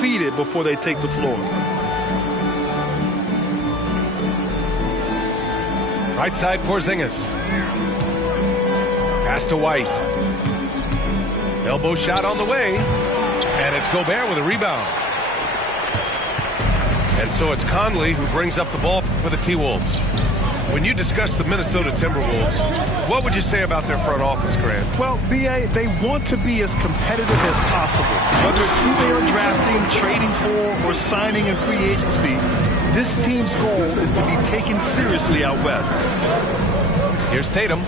feed it before they take the floor. Right side, Porzingis. Pass to White. Elbow shot on the way. And it's Gobert with a rebound. And so it's Conley who brings up the ball for the T-Wolves. When you discuss the Minnesota Timberwolves, what would you say about their front office, Grant? Well, B.A., they want to be as competitive as possible. Whether it's who they are drafting, trading for, or signing in free agency, this team's goal is to be taken seriously out west. Here's Tatum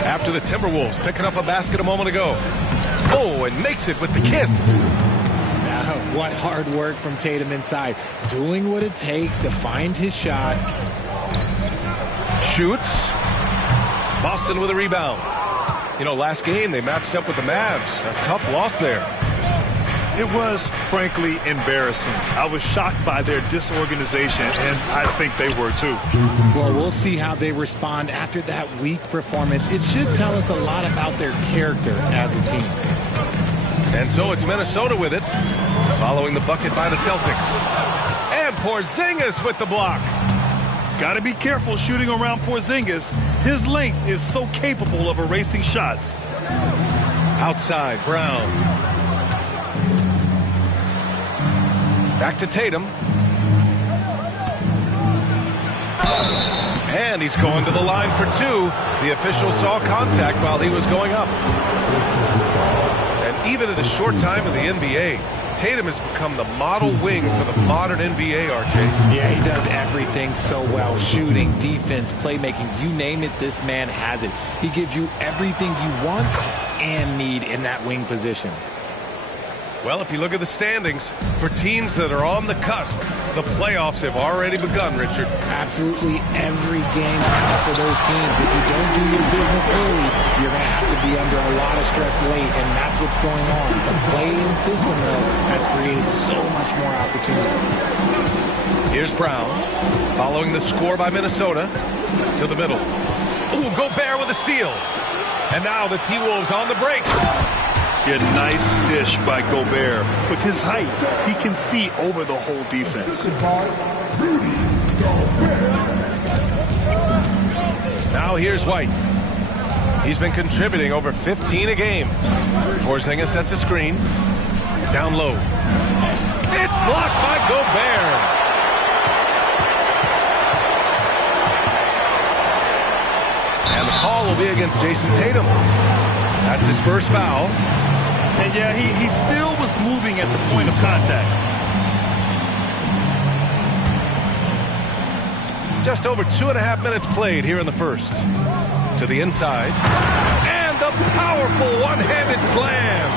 after the Timberwolves picking up a basket a moment ago. Oh, and makes it with the kiss. Now, what hard work from Tatum inside. Doing what it takes to find his shot. Shoots. Boston with a rebound. You know, last game they matched up with the Mavs. A tough loss there. It was, frankly, embarrassing. I was shocked by their disorganization, and I think they were too. Well, we'll see how they respond after that weak performance. It should tell us a lot about their character as a team. And so it's Minnesota with it, following the bucket by the Celtics. And Porzingis with the block. Got to be careful shooting around Porzingis. His length is so capable of erasing shots. Outside, Brown. Back to Tatum. And he's going to the line for two. The official saw contact while he was going up. And even in a short time in the NBA, Tatum has become the model wing for the modern NBA, RJ. Yeah, he does everything so well. Shooting, defense, playmaking, you name it, this man has it. He gives you everything you want and need in that wing position. Well, if you look at the standings, for teams that are on the cusp, the playoffs have already begun, Richard. Absolutely every game counts for those teams. If you don't do your business early, you're going to have to be under a lot of stress late, and that's what's going on. The play-in system, though, has created so much more opportunity. Here's Brown, following the score by Minnesota, to the middle. Ooh, Gobert with a steal. And now the T-Wolves on the break. Yeah, nice dish by Gobert. With his height, he can see over the whole defense. Now here's White. He's been contributing over 15 a game. Porzingis sets a screen. Down low. It's blocked by Gobert. And the call will be against Jason Tatum. That's his first foul. And yeah, he still was moving at the point of contact. Just over 2.5 minutes played here in the first. To the inside. And the powerful one-handed slam.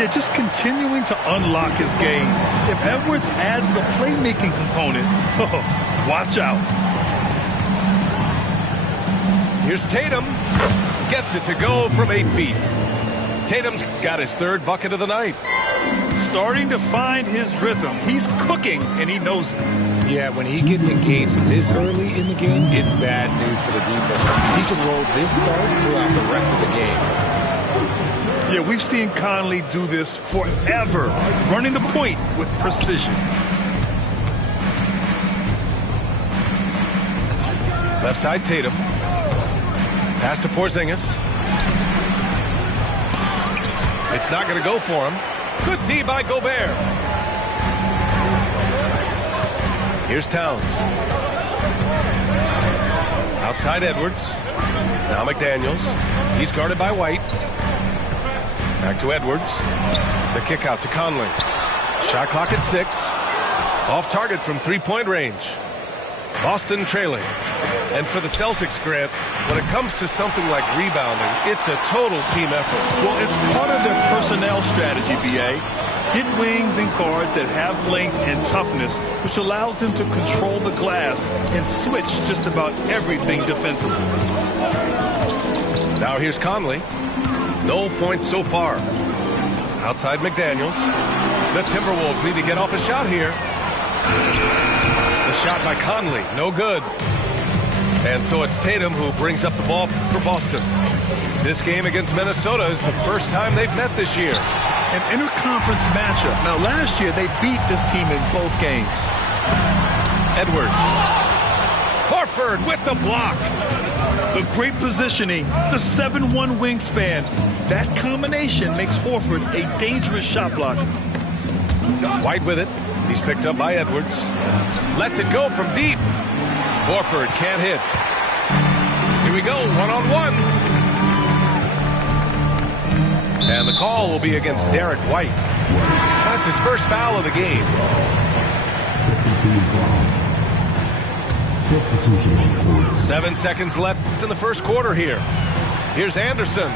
Yeah, just continuing to unlock his game. If Edwards adds the playmaking component, watch out. Here's Tatum. Gets it to go from 8 feet. Tatum's got his third bucket of the night. Starting to find his rhythm. He's cooking, and he knows it. Yeah, when he gets engaged this early in the game, it's bad news for the defense. He can roll this start throughout the rest of the game. Yeah, we've seen Conley do this forever, running the point with precision. Left side, Tatum. Pass to Porzingis. It's not going to go for him. Good D by Gobert. Here's Towns. Outside Edwards. Now McDaniels. He's guarded by White. Back to Edwards. The kick out to Conley. Shot clock at 6. Off target from three-point range. Boston trailing. And for the Celtics, Grant, when it comes to something like rebounding, it's a total team effort. Well, it's part of their personnel strategy, B.A. Get wings and guards that have length and toughness, which allows them to control the glass and switch just about everything defensively. Now here's Conley. No points so far. Outside McDaniels. The Timberwolves need to get off a shot here. The shot by Conley, no good. And so it's Tatum who brings up the ball for Boston. This game against Minnesota is the first time they've met this year. An interconference matchup. Now, last year, they beat this team in both games. Edwards. Horford with the block. The great positioning, the 7'1" wingspan. That combination makes Horford a dangerous shot blocker. White with it. He's picked up by Edwards. Lets it go from deep. Horford can't hit. Here we go, one-on-one. And the call will be against Derek White. That's his first foul of the game. 7 seconds left in the first quarter here. Here's Anderson.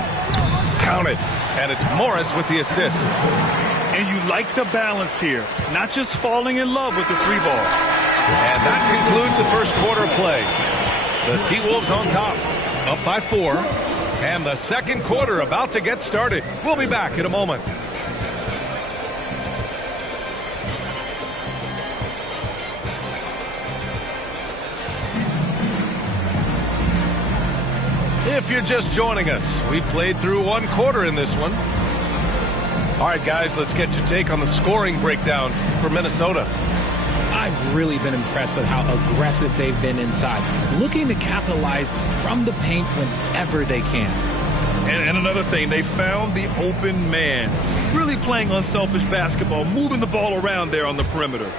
Count it. And it's Morris with the assist. And you like the balance here. Not just falling in love with the three ball. And that concludes the first quarter of play. The T-Wolves on top, up by 4. And the second quarter about to get started. We'll be back in a moment. If you're just joining us, we played through one quarter in this one. All right, guys, let's get your take on the scoring breakdown for Minnesota. I've really been impressed with how aggressive they've been inside, looking to capitalize from the paint whenever they can. And another thing, they found the open man. Really playing unselfish basketball, moving the ball around there on the perimeter.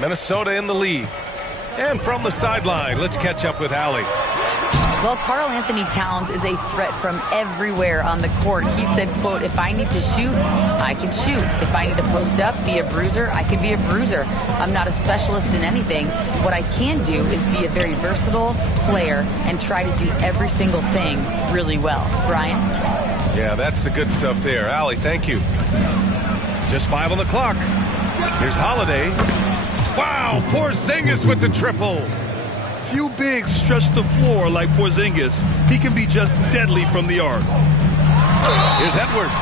Minnesota in the lead. And from the sideline, let's catch up with Allie. Well, Karl Anthony Towns is a threat from everywhere on the court. He said, quote, if I need to shoot, I can shoot. If I need to post up, be a bruiser, I can be a bruiser. I'm not a specialist in anything. What I can do is be a very versatile player and try to do every single thing really well. Brian? Yeah, that's the good stuff there. Allie, thank you. Just 5 on the clock. Here's Holiday. Wow, Porzingis with the triple. Few bigs stretch the floor like Porzingis. He can be just deadly from the arc. Here's Edwards.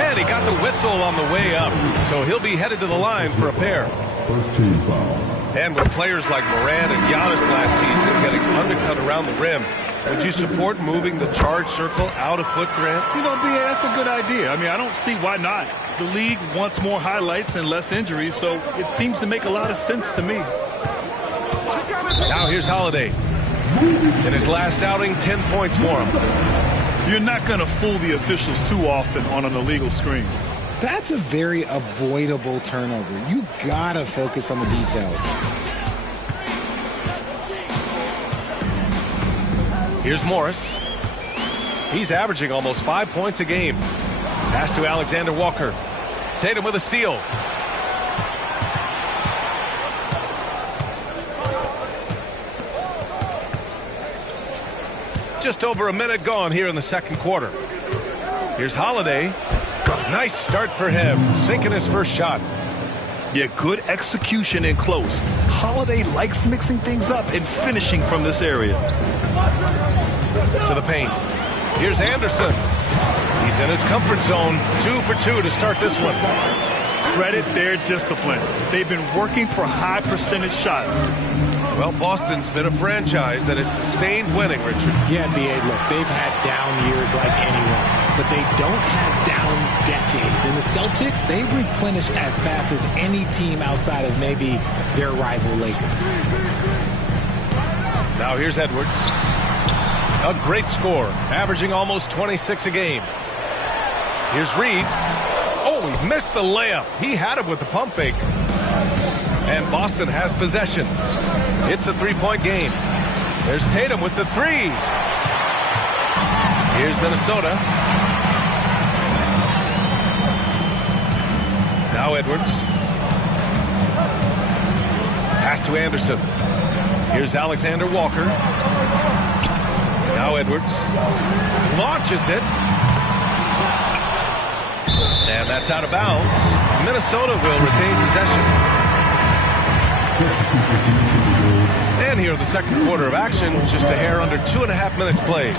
And he got the whistle on the way up. So he'll be headed to the line for a pair. First team foul. And with players like Morant and Giannis last season getting undercut around the rim, would you support moving the charge circle out of foot, Grant? You know, BA, that's a good idea. I mean, I don't see why not. The league wants more highlights and less injuries, so it seems to make a lot of sense to me. Now here's Holiday. In his last outing, 10 points for him. You're not going to fool the officials too often on an illegal screen. That's a very avoidable turnover. You gotta focus on the details. Here's Morris. He's averaging almost 5 points a game. Pass to Alexander Walker. Tatum with a steal. Just over a minute gone here in the second quarter. Here's Holiday. Nice start for him, sinking his first shot. Yeah, good execution in close. Holiday likes mixing things up and finishing from this area. To the paint. Here's Anderson. He's in his comfort zone. 2 for 2 to start this one. Credit their discipline. They've been working for high percentage shots. Well, Boston's been a franchise that has sustained winning, Richard. Yeah, BA, look, they've had down years like anyone, but they don't have down decades. And the Celtics, they replenish as fast as any team outside of maybe their rival Lakers. Now here's Edwards. A great score, averaging almost 26 a game. Here's Reed. Oh, he missed the layup. He had it with the pump fake. And Boston has possession. It's a 3-point game. There's Tatum with the 3. Here's Minnesota. Now Edwards. Pass to Anderson. Here's Alexander Walker. Now Edwards. Launches it. And that's out of bounds. Minnesota will retain possession. And here in the second quarter of action, just a hair under 2.5 minutes played.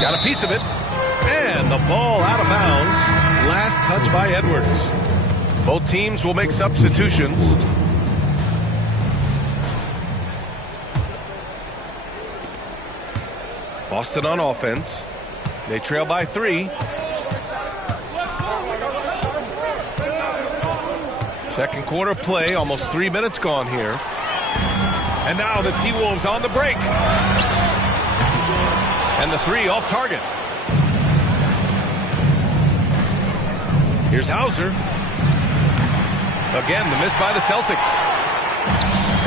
Got a piece of it. And the ball out of bounds. Last touch by Edwards. Both teams will make substitutions. Boston on offense. They trail by 3. Second quarter play, almost 3 minutes gone here. And now the T-Wolves on the break. And the three off target. Here's Hauser. Again, the miss by the Celtics.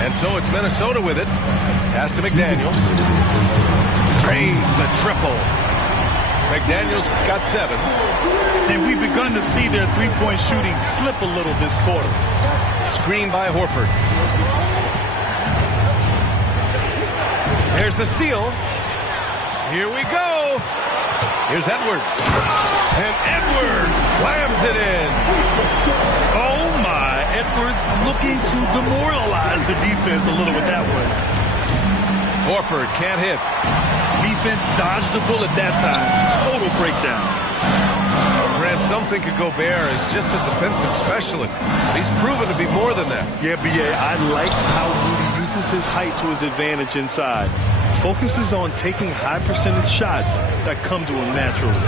And so it's Minnesota with it. Pass to McDaniels. Drains the triple. McDaniels got 7. And we've begun to see their three-point shooting slip a little this quarter. Screen by Horford. There's the steal. Here we go. Here's Edwards. And Edwards slams it in. Oh, my. Edwards looking to demoralize the defense a little with that one. Horford can't hit. Defense dodged the bullet that time. Total breakdown. Grant, some think Gobert is just a defensive specialist. He's proven to be more than that. Yeah, B.A., I like how Rudy uses his height to his advantage inside. Focuses on taking high percentage shots that come to him naturally.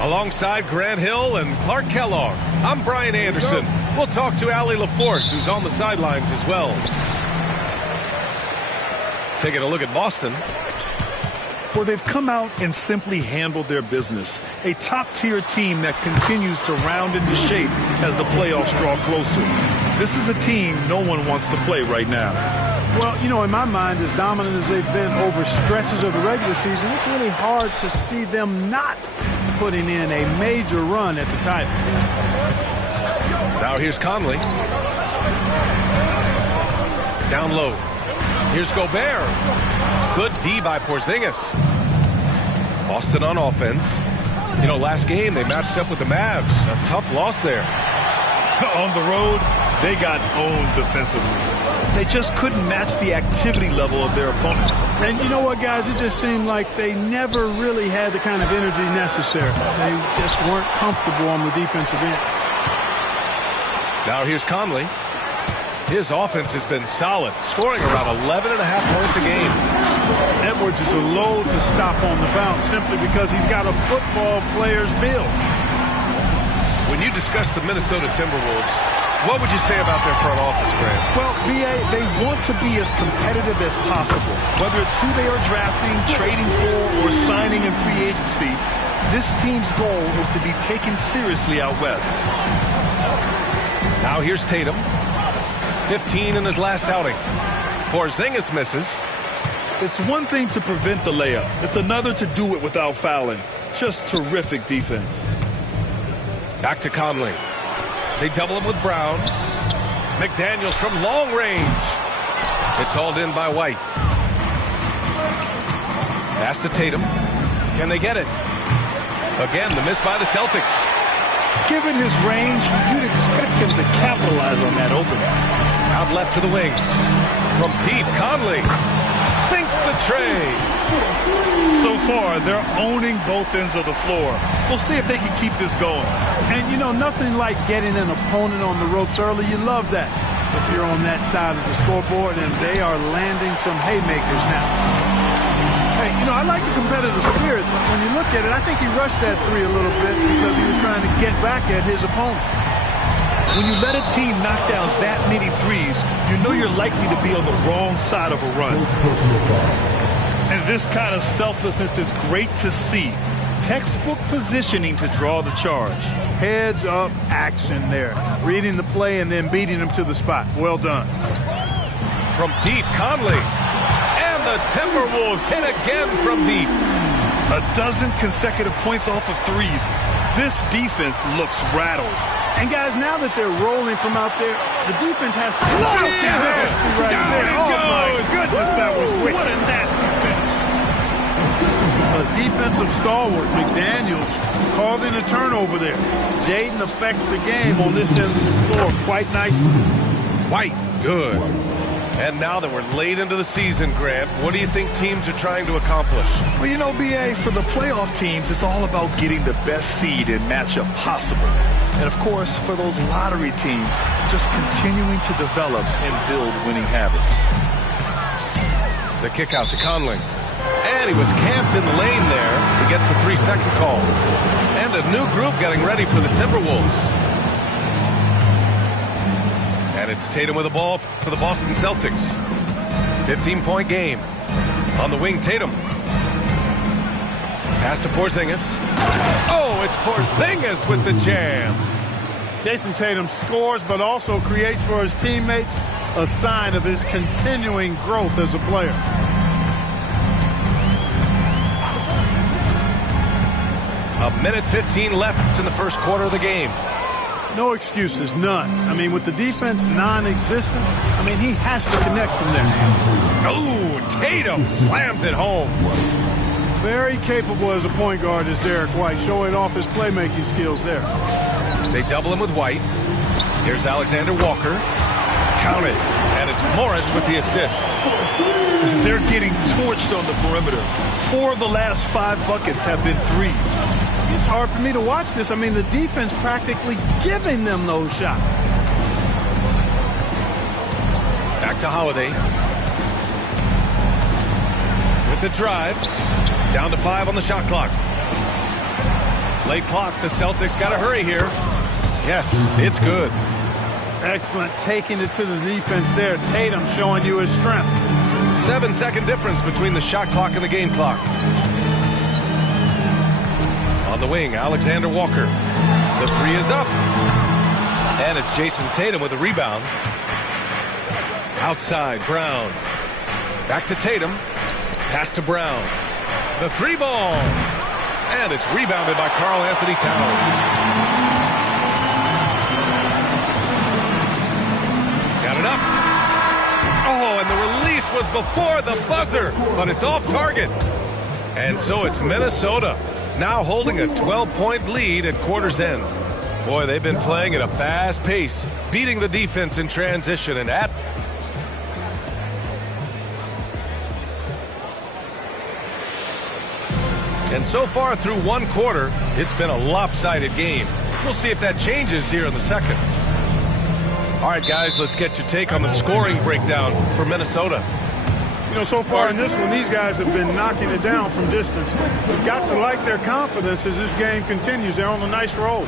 Alongside Grant Hill and Clark Kellogg, I'm Brian Anderson. We'll talk to Allie LaForce, who's on the sidelines as well. Taking a look at Boston. Well, they've come out and simply handled their business. A top-tier team that continues to round into shape as the playoffs draw closer. This is a team no one wants to play right now. Well, you know, in my mind, as dominant as they've been over stretches of the regular season, it's really hard to see them not putting in a major run at the title. Now here's Conley. Down low. Here's Gobert. Good D by Porzingis. Boston on offense. You know, last game they matched up with the Mavs. A tough loss there. On the road, they got owned defensively. They just couldn't match the activity level of their opponent. And you know what, guys? It just seemed like they never really had the kind of energy necessary. They just weren't comfortable on the defensive end. Now here's Conley. His offense has been solid, scoring around 11.5 points a game. Edwards is a load to stop on the bounce simply because he's got a football player's build. When you discuss the Minnesota Timberwolves, what would you say about their front office, Grant? Well, B.A., they want to be as competitive as possible. Whether it's who they are drafting, trading for, or signing in free agency, this team's goal is to be taken seriously out west. Now here's Tatum. 15 in his last outing. Porzingis misses. It's one thing to prevent the layup. It's another to do it without fouling. Just terrific defense. Back to Conley. They double him with Brown. McDaniels from long range. It's hauled in by White. Pass to Tatum. Can they get it? Again, the miss by the Celtics. Given his range, you'd expect him to capitalize on that opening. Out left to the wing. From deep, Conley sinks the tray. So far, they're owning both ends of the floor. We'll see if they can keep this going. And, you know, nothing like getting an opponent on the ropes early. You love that if you're on that side of the scoreboard, and they are landing some haymakers now. Hey, you know, I like the competitive spirit, but when you look at it, I think he rushed that three a little bit because he was trying to get back at his opponent. When you let a team knock down that many threes, you know you're likely to be on the wrong side of a run. And this kind of selflessness is great to see. Textbook positioning to draw the charge. Heads up action there. Reading the play and then beating him to the spot. Well done. From deep, Conley. And the Timberwolves hit again from deep. A dozen consecutive points off of threes. This defense looks rattled. And guys, now that they're rolling from out there, the defense has to look nasty right there. Oh my goodness, that was wicked. What a nasty finish. A defensive stalwart, McDaniels, causing a turnover there. Jaden affects the game on this end of the floor quite nicely. White, good. And now that we're late into the season, Grant, what do you think teams are trying to accomplish? Well, you know, B.A., for the playoff teams, it's all about getting the best seed and matchup possible. And, of course, for those lottery teams, just continuing to develop and build winning habits. The kick out to Conley. And he was camped in the lane there. He gets a 3-second call. And a new group getting ready for the Timberwolves. And it's Tatum with the ball for the Boston Celtics. 15-point game. On the wing, Tatum. Pass to Porzingis. Oh, it's Porzingis with the jam. Jason Tatum scores, but also creates for his teammates a sign of his continuing growth as a player. A minute 15 left in the first quarter of the game. No excuses, none. I mean, with the defense non-existent, I mean, he has to connect from there. Oh, Tatum slams it home. Very capable as a point guard is Derek White, showing off his playmaking skills there. They double him with White. Here's Alexander Walker. Count it. And it's Morris with the assist. They're getting torched on the perimeter. 4 of the last 5 buckets have been threes. It's hard for me to watch this. I mean, the defense practically giving them those shots. Back to Holiday. With the drive. Down to 5 on the shot clock. Late clock. The Celtics got to hurry here. Yes, it's good. Excellent. Taking it to the defense there. Tatum showing you his strength. 7-second difference between the shot clock and the game clock. On the wing, Alexander Walker. The 3 is up. And it's Jason Tatum with a rebound. Outside, Brown. Back to Tatum. Pass to Brown. The 3 ball. And it's rebounded by Karl Anthony Towns. Got it up. Oh, and the release was before the buzzer, but it's off target. And so it's Minnesota now holding a 12-point lead at quarter's end. Boy, they've been playing at a fast pace, beating the defense in transition and at. And so far through one quarter, it's been a lopsided game. We'll see if that changes here in the second. All right, guys, let's get your take on the scoring breakdown for Minnesota. You know, so far in this one, these guys have been knocking it down from distance. We've got to like their confidence as this game continues. They're on a nice roll.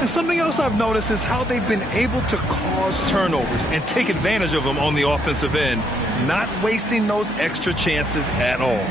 And something else I've noticed is how they've been able to cause turnovers and take advantage of them on the offensive end, not wasting those extra chances at all.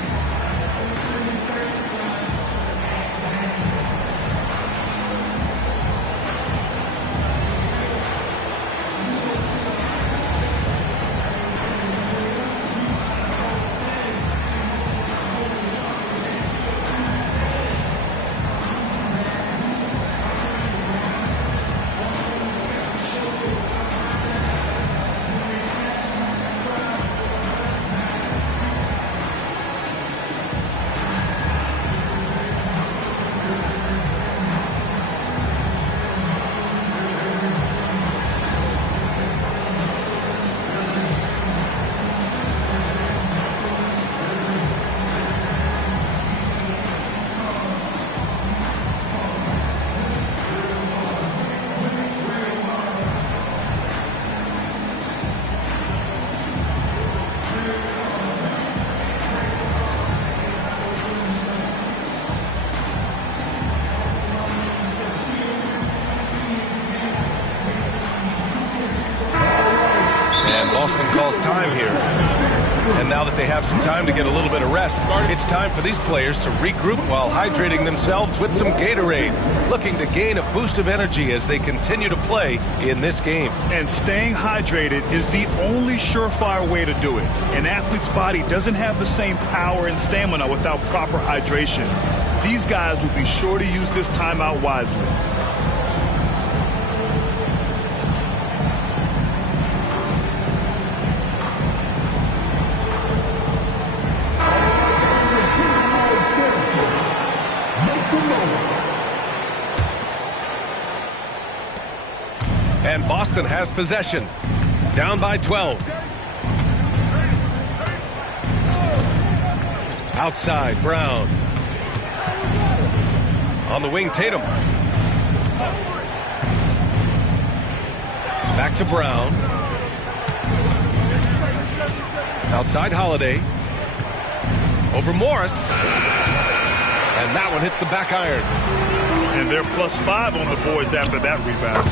And Boston calls time here. And now that they have some time to get a little bit of rest, it's time for these players to regroup while hydrating themselves with some Gatorade, looking to gain a boost of energy as they continue to play in this game. And staying hydrated is the only surefire way to do it. An athlete's body doesn't have the same power and stamina without proper hydration. These guys will be sure to use this timeout wisely. And Boston has possession, down by 12. Outside, Brown. On the wing, Tatum. Back to Brown. Outside, Holiday. Over Morris. And that one hits the back iron. And they're +5 on the boards after that rebound.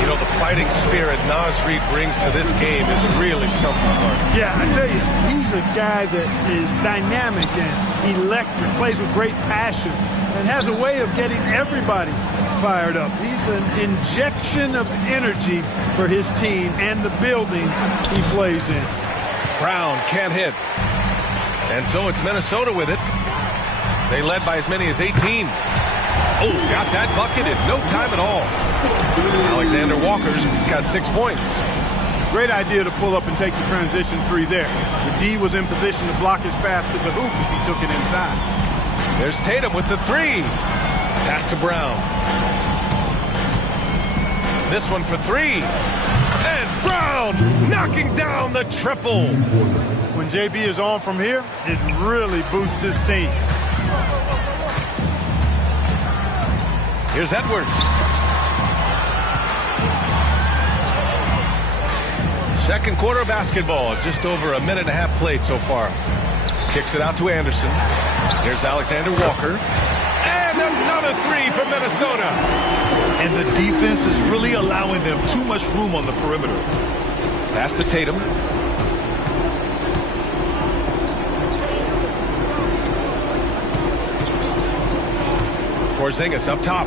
You know, the fighting spirit Naz Reid brings to this game is really something. Yeah, I tell you, he's a guy that is dynamic and electric, plays with great passion, and has a way of getting everybody fired up. He's an injection of energy for his team and the buildings he plays in. Brown can't hit. And so it's Minnesota with it. They led by as many as 18. Oh, got that bucket in no time at all. Alexander Walker's got 6 points. Great idea to pull up and take the transition three there. The D was in position to block his path to the hoop if he took it inside. There's Tatum with the 3. Pass to Brown. This one for 3. And Brown knocking down the triple. When JB is on from here, it really boosts his team. Here's Edwards. Second quarter of basketball. Just over a minute and a half played so far. Kicks it out to Anderson. Here's Alexander Walker. And another 3 for Minnesota. And the defense is really allowing them too much room on the perimeter. Pass to Tatum. Porzingis up top.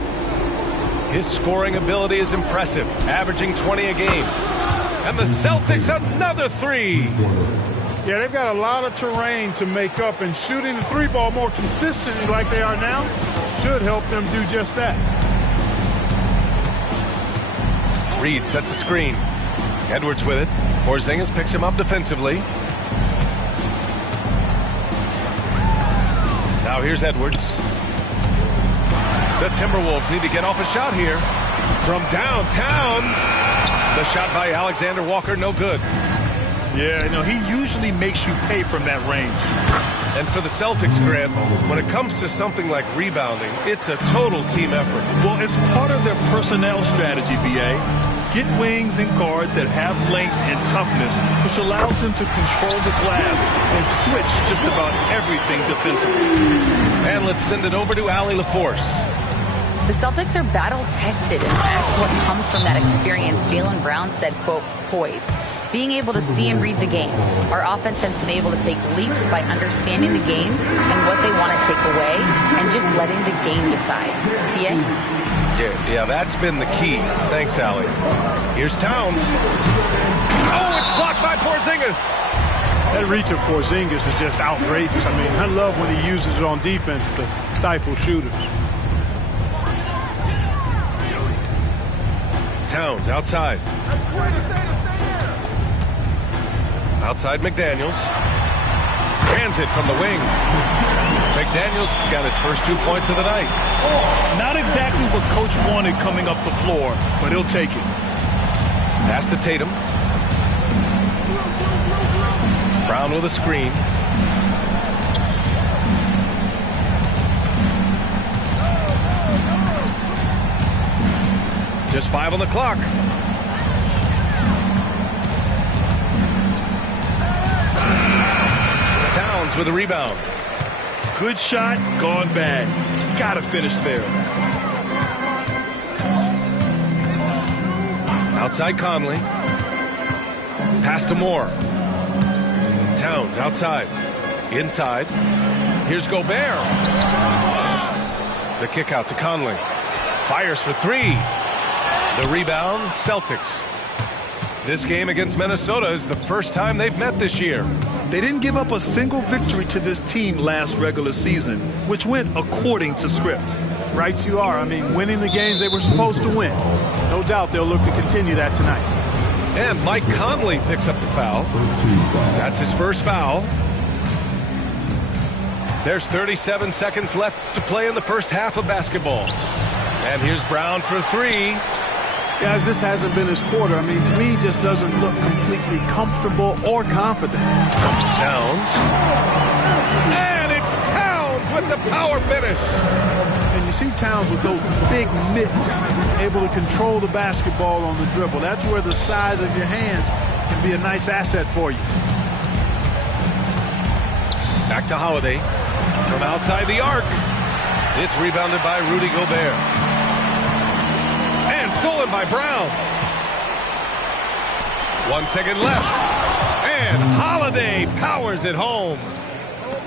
His scoring ability is impressive, averaging 20 a game. And the Celtics another 3. Yeah, they've got a lot of terrain to make up, and shooting the 3-ball more consistently like they are now should help them do just that. Reed sets a screen. Edwards with it. Porzingis picks him up defensively. Now here's Edwards. The Timberwolves need to get off a shot here. From downtown. The shot by Alexander Walker, no good. Yeah, he usually makes you pay from that range. And for the Celtics, Grant, when it comes to something like rebounding, it's a total team effort. Well, it's part of their personnel strategy, BA. Get wings and guards that have length and toughness, which allows them to control the glass and switch just about everything defensively. And let's send it over to Allie LaForce. The Celtics are battle-tested, and asked what comes from that experience, Jaylen Brown said, quote, poise. Being able to see and read the game. Our offense has been able to take leaps by understanding the game and what they want to take away and just letting the game decide. Yeah? Yeah, that's been the key. Thanks, Allie. Here's Towns. Oh, it's blocked by Porzingis. That reach of Porzingis is just outrageous. I mean, I love when he uses it on defense to stifle shooters. Towns outside. Outside McDaniels. Transit from the wing. McDaniels got his first 2 points of the night. Not exactly what coach wanted coming up the floor, but he'll take it. Pass to Tatum. Brown with a screen. Just 5 on the clock. Towns with a rebound. Good shot, gone bad. Gotta finish there. Outside Conley. Pass to Moore. Towns outside. Inside. Here's Gobert. The kick out to Conley. Fires for three. The rebound, Celtics. This game against Minnesota is the first time they've met this year. They didn't give up a single victory to this team last regular season, which went according to script. Right you are. I mean, winning the games they were supposed to win. No doubt they'll look to continue that tonight. And Mike Conley picks up the foul. That's his first foul. There's 37 seconds left to play in the first half of basketball. And here's Brown for three. Guys, this hasn't been his quarter. I mean, to me, he just doesn't look completely comfortable or confident. Towns. And it's Towns with the power finish. And you see Towns with those big mitts, able to control the basketball on the dribble. That's where the size of your hands can be a nice asset for you. Back to Holiday. From outside the arc. It's rebounded by Rudy Gobert. And stolen by Brown. 1 second left. And Holiday powers it home.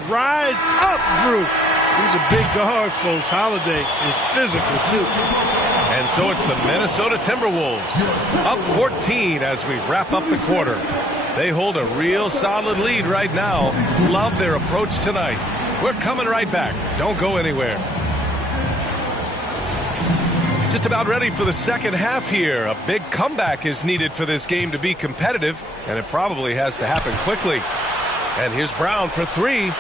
Rise up, Drew. He's a big guard, folks. Holiday is physical, too. And so it's the Minnesota Timberwolves. Up 14 as we wrap up the quarter. They hold a real solid lead right now. Love their approach tonight. We're coming right back. Don't go anywhere. Just about ready for the second half here. A big comeback is needed for this game to be competitive, and it probably has to happen quickly. And here's Brown for three.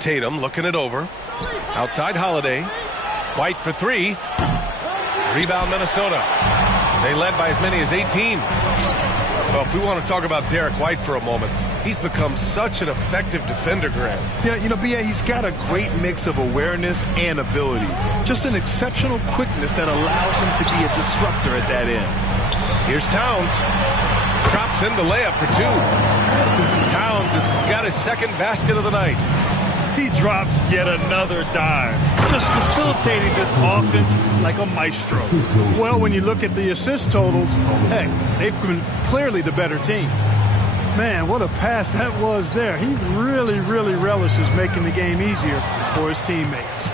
Tatum looking it over. Outside Holiday. White for three. Rebound Minnesota. They led by as many as 18. Well, if we want to talk about Derek White for a moment, he's become such an effective defender, Grant. Yeah, you know, B.A., he's got a great mix of awareness and ability. Just an exceptional quickness that allows him to be a disruptor at that end. Here's Towns. Drops in the layup for two. Towns has got his second basket of the night. He drops yet another dime, just facilitating this offense like a maestro. Well, when you look at the assist totals, hey, they've been clearly the better team. Man, what a pass that was there. He really, really relishes making the game easier for his teammates.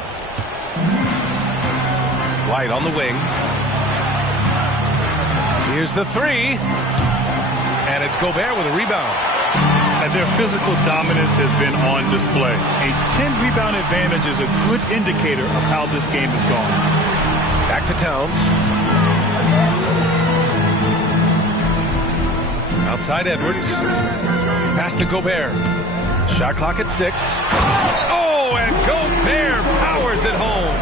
White on the wing. Here's the three. And it's Gobert with a rebound. And their physical dominance has been on display. A 10-rebound advantage is a good indicator of how this game has gone. Back to Towns. Outside Edwards. Pass to Gobert. Shot clock at 6. Oh, and Gobert powers it home.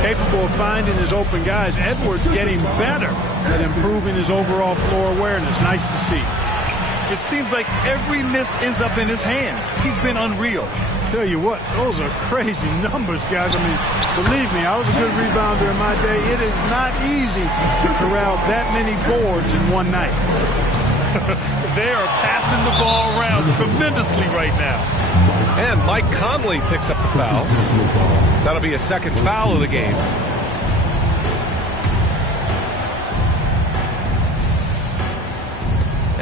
Capable of finding his open guys. Edwards getting better at improving his overall floor awareness. Nice to see. It seems like every miss ends up in his hands. He's been unreal. Tell you what, those are crazy numbers, guys. I mean, believe me, I was a good rebounder in my day. It is not easy to corral that many boards in one night. They are passing the ball around tremendously right now. And Mike Conley picks up the foul. That'll be a second foul of the game.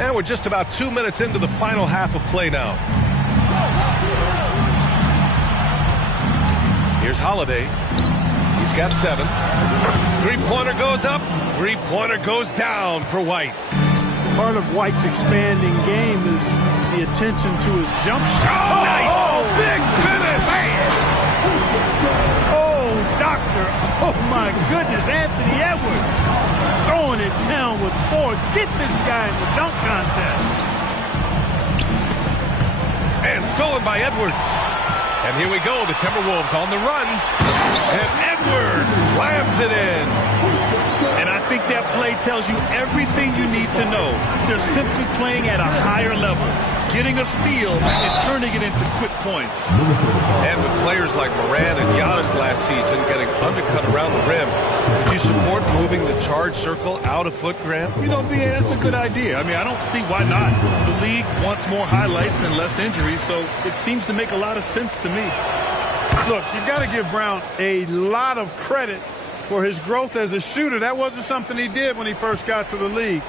And we're just about 2 minutes into the final half of play now. Here's Holiday. He's got 7. Three-pointer goes up. Three-pointer goes down for White. Part of White's expanding game is the attention to his jump shot. Oh, nice! Oh, big finish! Oh, doctor. Oh, my goodness. Anthony Edwards throwing it down with force. Get this guy in the dunk contest. And stolen by Edwards. And here we go. The Timberwolves on the run. And Edwards slams it in. And I think that play tells you everything you need to know. They're simply playing at a higher level, getting a steal and turning it into quick points. And with players like Moran and Giannis last season getting undercut around the rim, do you support moving the charge circle out a foot, Graham? You know, B.A., that's a good idea. I mean, I don't see why not. The league wants more highlights and less injuries, so it seems to make a lot of sense to me. Look, you got to give Brown a lot of credit for his growth as a shooter. That wasn't something he did when he first got to the league.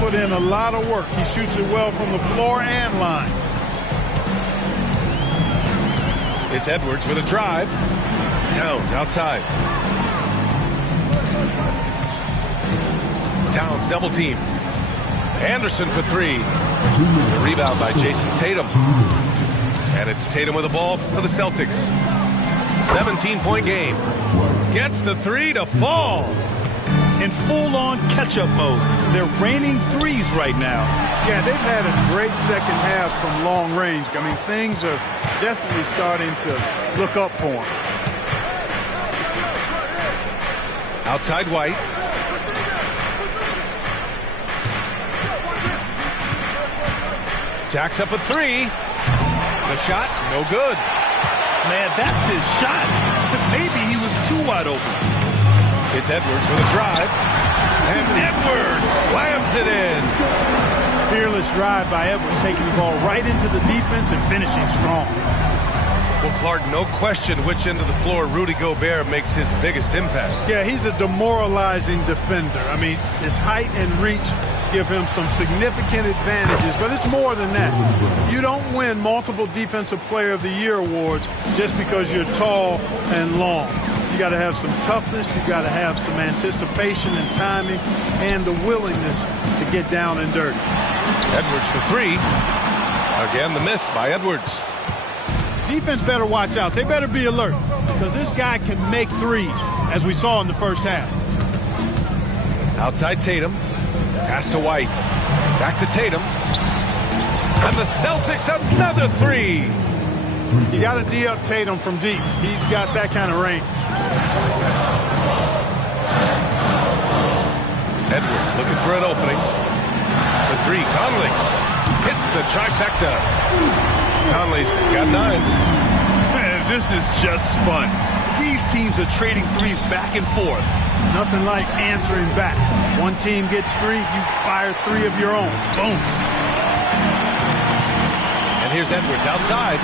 put in a lot of work. He shoots it well from the floor and line. It's Edwards with a drive. Towns outside. Towns double team. Anderson for three. The rebound by Jason Tatum. And it's Tatum with the ball for the Celtics. 17-point game. Gets the three to fall. In full-on catch-up mode. They're raining threes right now. Yeah, they've had a great second half from long range. I mean, things are definitely starting to look up for them. Outside White. Jacks up a three. The shot, no good. Man, that's his shot. Maybe he was too wide open. It's Edwards with a drive. And Edwards slams it in. Fearless drive by Edwards, taking the ball right into the defense and finishing strong. Well, Clark, no question which end of the floor Rudy Gobert makes his biggest impact. Yeah, he's a demoralizing defender. I mean, his height and reach give him some significant advantages, but it's more than that. You don't win multiple Defensive Player of the Year awards just because you're tall and long. You got to have some toughness, you got to have some anticipation and timing, and the willingness to get down and dirty. Edwards for three. Again, the miss by Edwards. Defense better watch out. They better be alert because this guy can make threes, as we saw in the first half. Outside Tatum. Pass to White. Back to Tatum. And the Celtics another three. You got to D up Tatum from deep. He's got that kind of range. Edwards looking for an opening. The three, Conley hits the trifecta. Conley's got 9. Man, this is just fun. These teams are trading threes back and forth. Nothing like answering back. One team gets 3, you fire 3 of your own. Boom. And here's Edwards outside.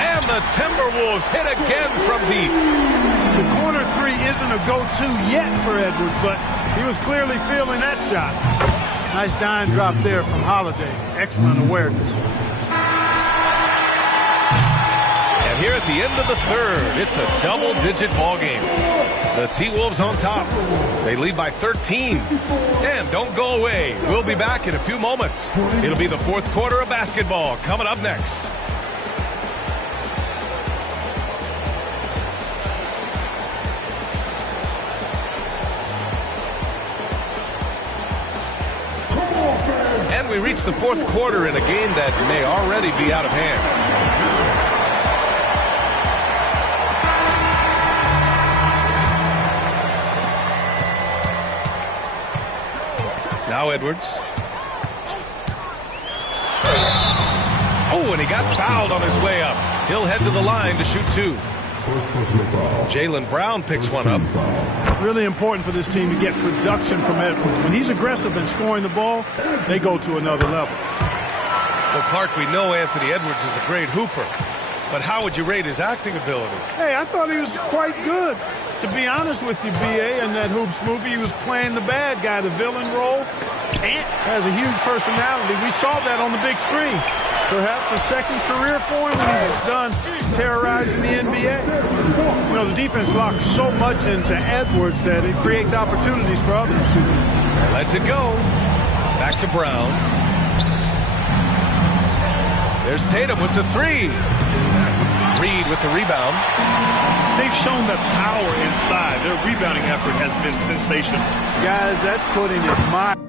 And the Timberwolves hit again from deep. The corner 3 isn't a go-to yet for Edwards, but he was clearly feeling that shot. Nice dime drop there from Holiday. Excellent awareness. And here at the end of the third, it's a double-digit ball game. The T-Wolves on top. They lead by 13. And don't go away. We'll be back in a few moments. It'll be the fourth quarter of basketball coming up next. And we reach the fourth quarter in a game that may already be out of hand. Now Edwards. Oh, and he got fouled on his way up. He'll head to the line to shoot 2. Jaylen Brown picks one up. Really important for this team to get production from Edwards. When he's aggressive and scoring the ball, they go to another level. Well, Clark, we know Anthony Edwards is a great hooper. But how would you rate his acting ability? Hey, I thought he was quite good. To be honest with you, B.A., in that Hoops movie, he was playing the bad guy, the villain role. Ant has a huge personality. We saw that on the big screen. Perhaps a second career for him when he's done terrorizing the NBA. You know, the defense locks so much into Edwards that it creates opportunities for others. Lets it go. Back to Brown. There's Tatum with the 3. Reed with the rebound. They've shown that power inside. Their rebounding effort has been sensational. Guys, that's putting it mild.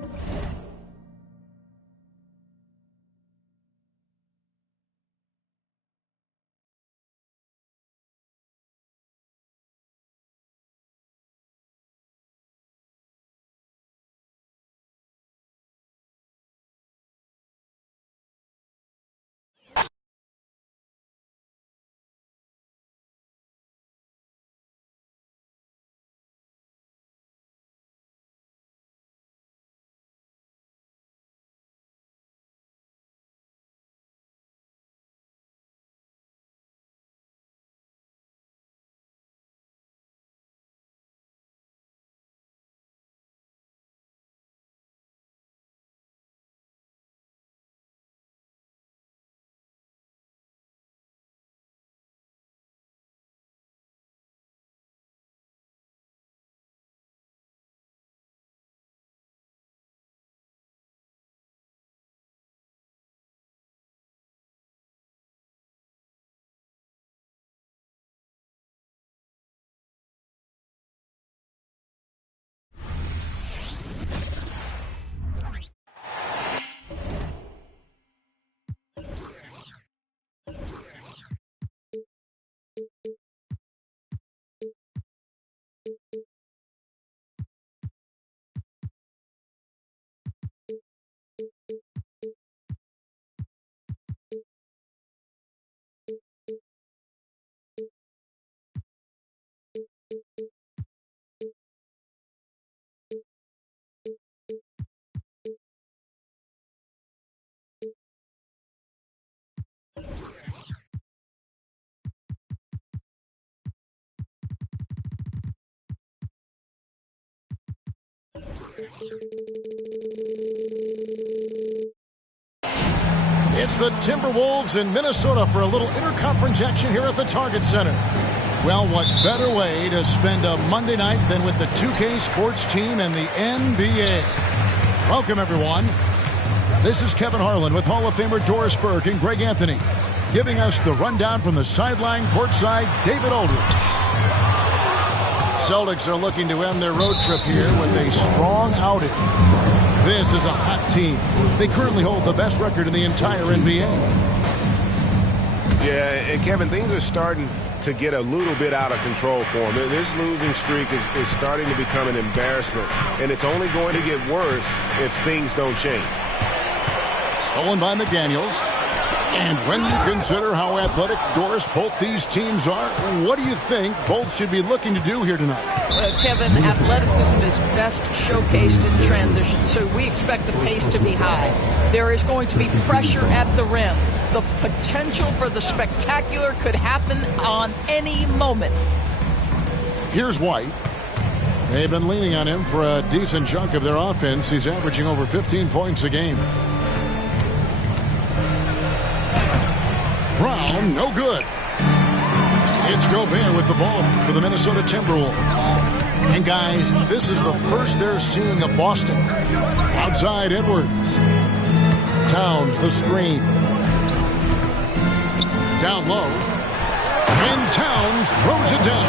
It's the Timberwolves in Minnesota for a little interconference action here at the Target Center. Well, what better way to spend a Monday night than with the 2K Sports team and the NBA? Welcome, everyone. This is Kevin Harlan with Hall of Famer Doris Burke and Greg Anthony, giving us the rundown from the sideline courtside, David Aldridge. Celtics are looking to end their road trip here with a strong outing. This is a hot team. They currently hold the best record in the entire NBA. Yeah, and Kevin, things are starting to get a little bit out of control for them. This losing streak is starting to become an embarrassment, and it's only going to get worse if things don't change. Stolen by McDaniels. And when you consider how athletic, Doris, both these teams are, what do you think both should be looking to do here tonight? Kevin, athleticism is best showcased in transition, so we expect the pace to be high. There is going to be pressure at the rim. The potential for the spectacular could happen on any moment. Here's White. They've been leaning on him for a decent chunk of their offense. He's averaging over 15 points a game. Brown, no good. It's Gobert with the ball for the Minnesota Timberwolves. And guys, this is the first they're seeing of Boston. Outside Edwards. Towns, the screen. Down low. And Towns throws it down.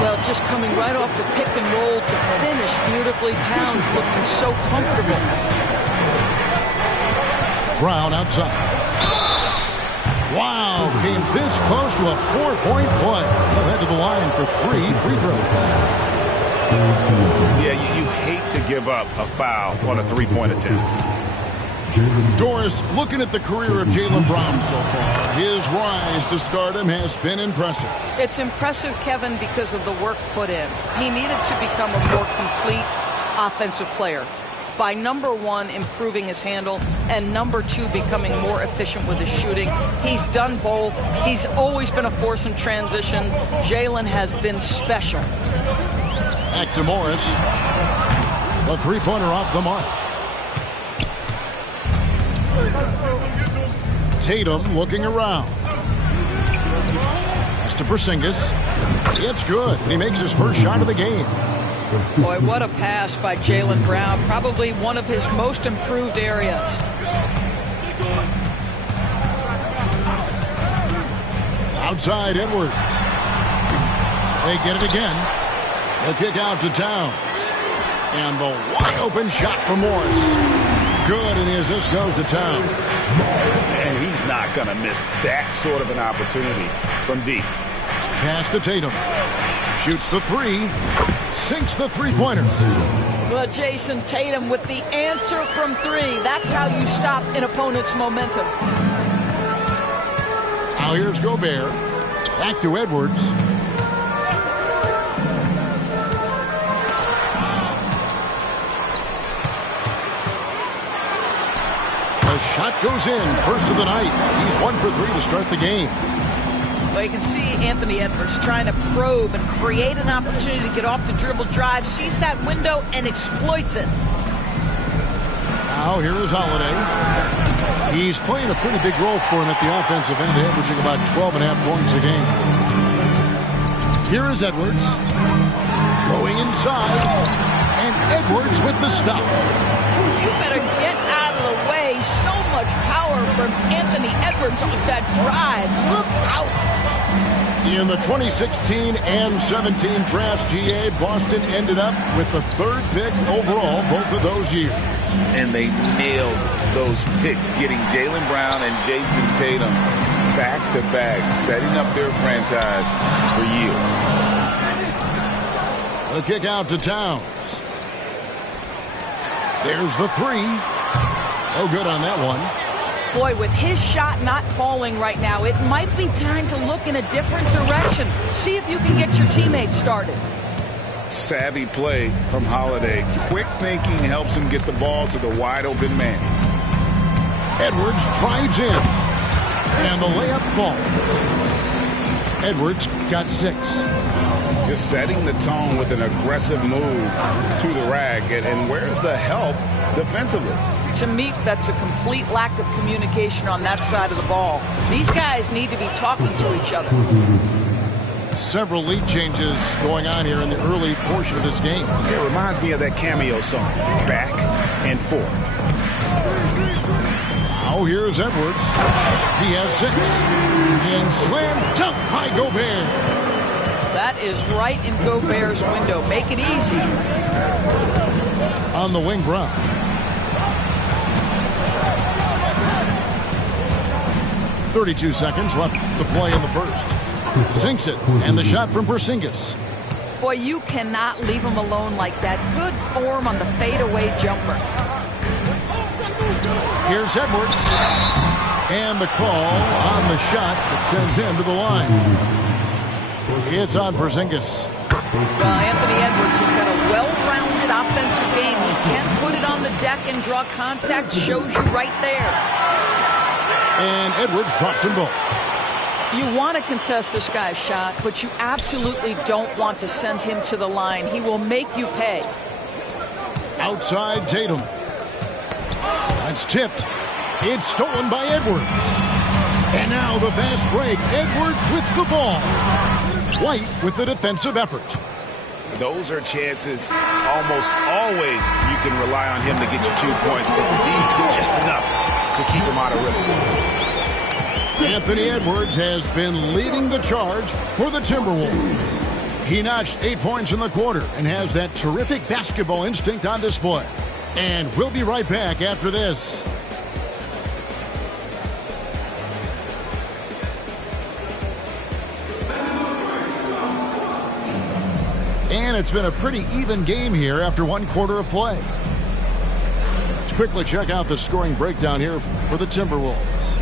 Well, just coming right off the pick and roll to finish beautifully. Towns looking so comfortable. Brown outside. Wow, came this close to a 4-point play. He'll head to the line for 3 free throws. Yeah, you hate to give up a foul on a three-point attempt. Doris, looking at the career of Jaylen Brown so far, his rise to stardom has been impressive. It's impressive, Kevin, because of the work put in. He needed to become a more complete offensive player. By number one, improving his handle, and number two, becoming more efficient with his shooting. He's done both. He's always been a force in transition. Jaylen has been special. Back to Morris. The three-pointer off the mark. Tatum looking around. Pass to Porzingis. It's good, and he makes his first shot of the game. Boy, what a pass by Jaylen Brown. Probably one of his most improved areas. Outside Edwards. They get it again. The kick out to Towns. And the wide open shot for Morris. Good, and the assist goes to Towns. And he's not going to miss that sort of an opportunity from deep. Pass to Tatum. Shoots the three. Sinks the three-pointer. Well, Jason Tatum with the answer from three. That's how you stop an opponent's momentum. Now here's Gobert. Back to Edwards. The shot goes in. First of the night. He's 1 for 3 to start the game. Well, you can see Anthony Edwards trying to probe and create an opportunity to get off the dribble drive, sees that window and exploits it. Now here is Holiday. He's playing a pretty big role for him at the offensive end, averaging about 12.5 points a game. Here is Edwards. Going inside. And Edwards with the stop. You better get out of the way. So much power from Anthony Edwards on that drive. Look out. In the 2016 and 17 drafts, GA, Boston ended up with the 3rd pick overall both of those years. And they nailed those picks, getting Jaylen Brown and Jason Tatum back-to-back, setting up their franchise for years. The kick out to Towns. There's the three. Oh, good on that one. Boy, with his shot not falling right now, it might be time to look in a different direction. See if you can get your teammates started. Savvy play from Holiday. Quick thinking helps him get the ball to the wide-open man. Edwards drives in. And the layup falls. Edwards got 6. just setting the tone with an aggressive move to the rack. And where's the help defensively? To me, that's a complete lack of communication on that side of the ball. These guys need to be talking to each other. Several lead changes going on here in the early portion of this game. It reminds me of that cameo song, Back and Forth. Now here's Edwards. He has 6. And slam dunk by Gobert. That is right in Gobert's window. Make it easy. On the wing, Brown. .32 seconds left to play in the first. Sinks it, and the shot from Porzingis. Boy, you cannot leave him alone like that. Good form on the fadeaway jumper. Here's Edwards. And the call on the shot that sends him to the line. It's on Porzingis. Well, Anthony Edwards has got a well-rounded offensive game. He can put it on the deck and draw contact. Shows you right there. And Edwards drops them both. You want to contest this guy's shot, but you absolutely don't want to send him to the line. He will make you pay. Outside Tatum. That's tipped. It's stolen by Edwards. And now the fast break. Edwards with the ball. White with the defensive effort. Those are chances almost always you can rely on him to get you 2 points, but the D just enough to keep him out of rhythm. Anthony Edwards has been leading the charge for the Timberwolves. He notched 8 points in the quarter and has that terrific basketball instinct on display. And we'll be right back after this. And it's been a pretty even game here after 1 quarter of play. Let's quickly check out the scoring breakdown here for the Timberwolves.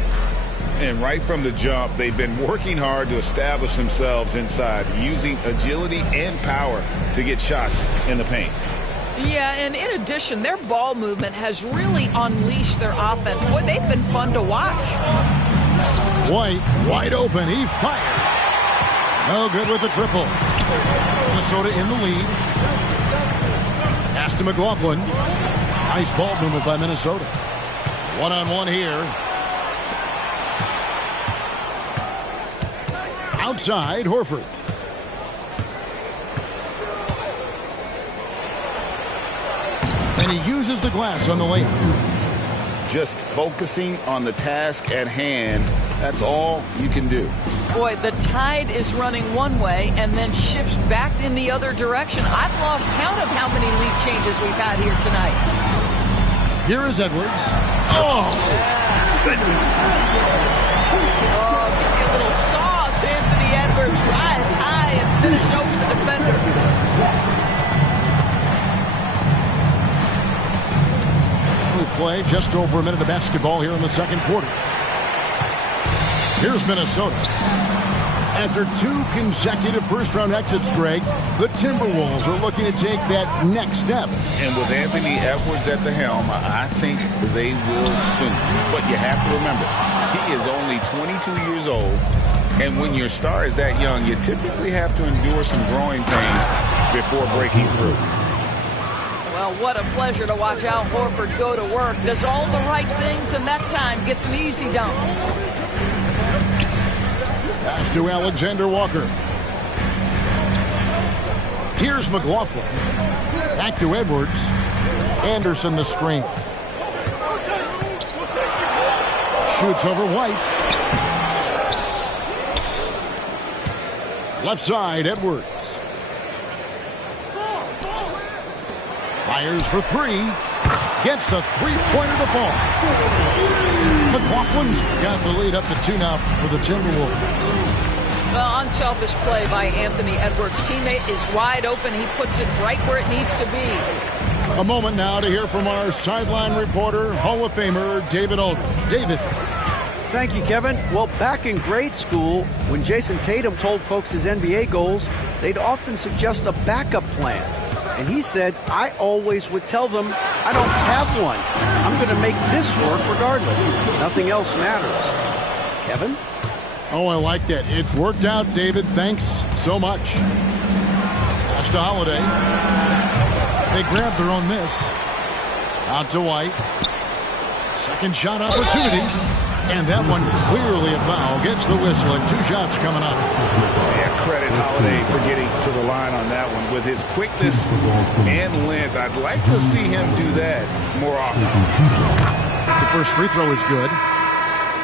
And right from the jump, they've been working hard to establish themselves inside, using agility and power to get shots in the paint. Yeah, and in addition, their ball movement has really unleashed their offense. Boy, they've been fun to watch. White, wide open. He fires. No good with the triple. Minnesota in the lead. Pass to McLaughlin. Nice ball movement by Minnesota. One-on-one here. Outside, Horford. And he uses the glass on the layup. Just focusing on the task at hand, that's all you can do. Boy, the tide is running one way and then shifts back in the other direction. I've lost count of how many lead changes we've had here tonight. Here is Edwards. Oh! Yeah. Goodness. Oh, give me a little sauce, Anthony Edwards. Rise high and finish over the defender. We play just over a minute of basketball here in the second quarter. Here's Minnesota. After 2 consecutive first-round exits, Greg, the Timberwolves are looking to take that next step. And with Anthony Edwards at the helm, I think they will soon. But you have to remember, he is only 22 years old. And when your star is that young, you typically have to endure some growing pains before breaking through. Well, what a pleasure to watch Al Horford go to work. Does all the right things, and that time gets an easy dunk. Pass to Alexander Walker. Here's McLaughlin. Back to Edwards. Anderson the screen. Shoots over White. Left side, Edwards. Fires for 3. Gets the three-pointer to fall. McLaughlin's got the lead up to 2 now for the Timberwolves. Well, unselfish play by Anthony Edwards. Teammate is wide open. He puts it right where it needs to be. A moment now to hear from our sideline reporter, Hall of Famer David Aldridge. David. Thank you, Kevin. Well, back in grade school, when Jason Tatum told folks his NBA goals, they'd often suggest a backup plan. And he said, I always would tell them, I don't have one. I'm going to make this work regardless. Nothing else matters. Kevin? Oh, I like that. It's worked out, David. Thanks so much. Pass to Holiday. They grab their own miss. Out to White. Second shot opportunity. And that one clearly a foul. Gets the whistle and 2 shots coming up. Yeah, credit Holiday for getting to the line on that one. With his quickness and length, I'd like to see him do that more often. The first free throw is good.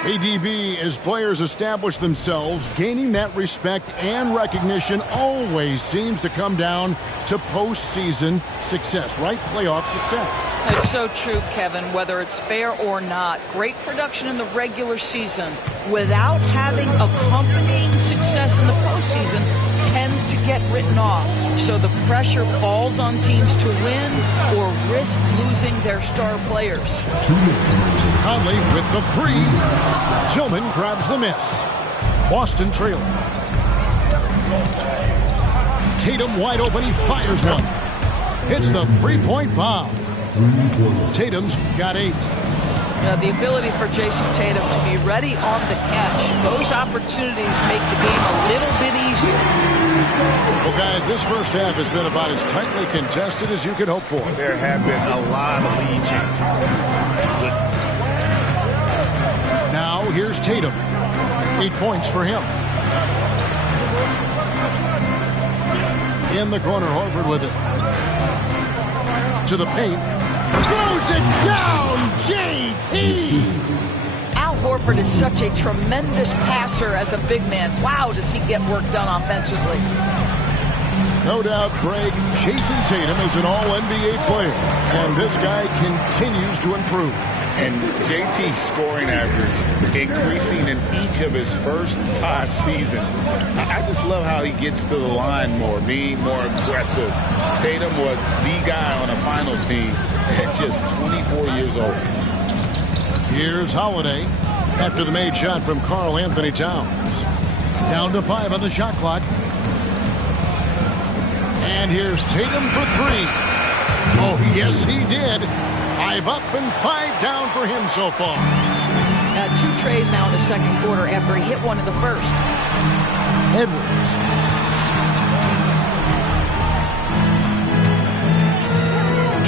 ADB, as players establish themselves, gaining that respect and recognition always seems to come down to postseason success, right? Playoff success. It's so true, Kevin, whether it's fair or not. Great production in the regular season without having accompanying success in the postseason tends to get written off. So the pressure falls on teams to win or risk losing their star players. Conley with the 3. Tillman grabs the miss. Boston trailing. Tatum wide open. He fires one. Hits the 3-point bomb. Tatum's got 8. The ability for Jason Tatum to be ready on the catch. Those opportunities make the game a little bit easier. Well, guys, this first half has been about as tightly contested as you could hope for. There have been a lot of lead changes. Goodness. Now, here's Tatum. 8 points for him. In the corner, Horford with it. To the paint. Throws it down, JT! Al Horford is such a tremendous passer as a big man. Wow, does he get work done offensively. No doubt, Craig, Jason Tatum is an all-NBA player, and this guy continues to improve. And JT's scoring average increasing in each of his first 5 seasons. I just love how he gets to the line more, being more aggressive. Tatum was the guy on a finals team at just 24 years old. Here's Holiday after the made shot from Karl Anthony Towns. Down to 5 on the shot clock. And here's Tatum for 3. Oh, yes, he did. 5 up and 5 down for him so far. 2 trays now in the second quarter after he hit one in the first. Edwards.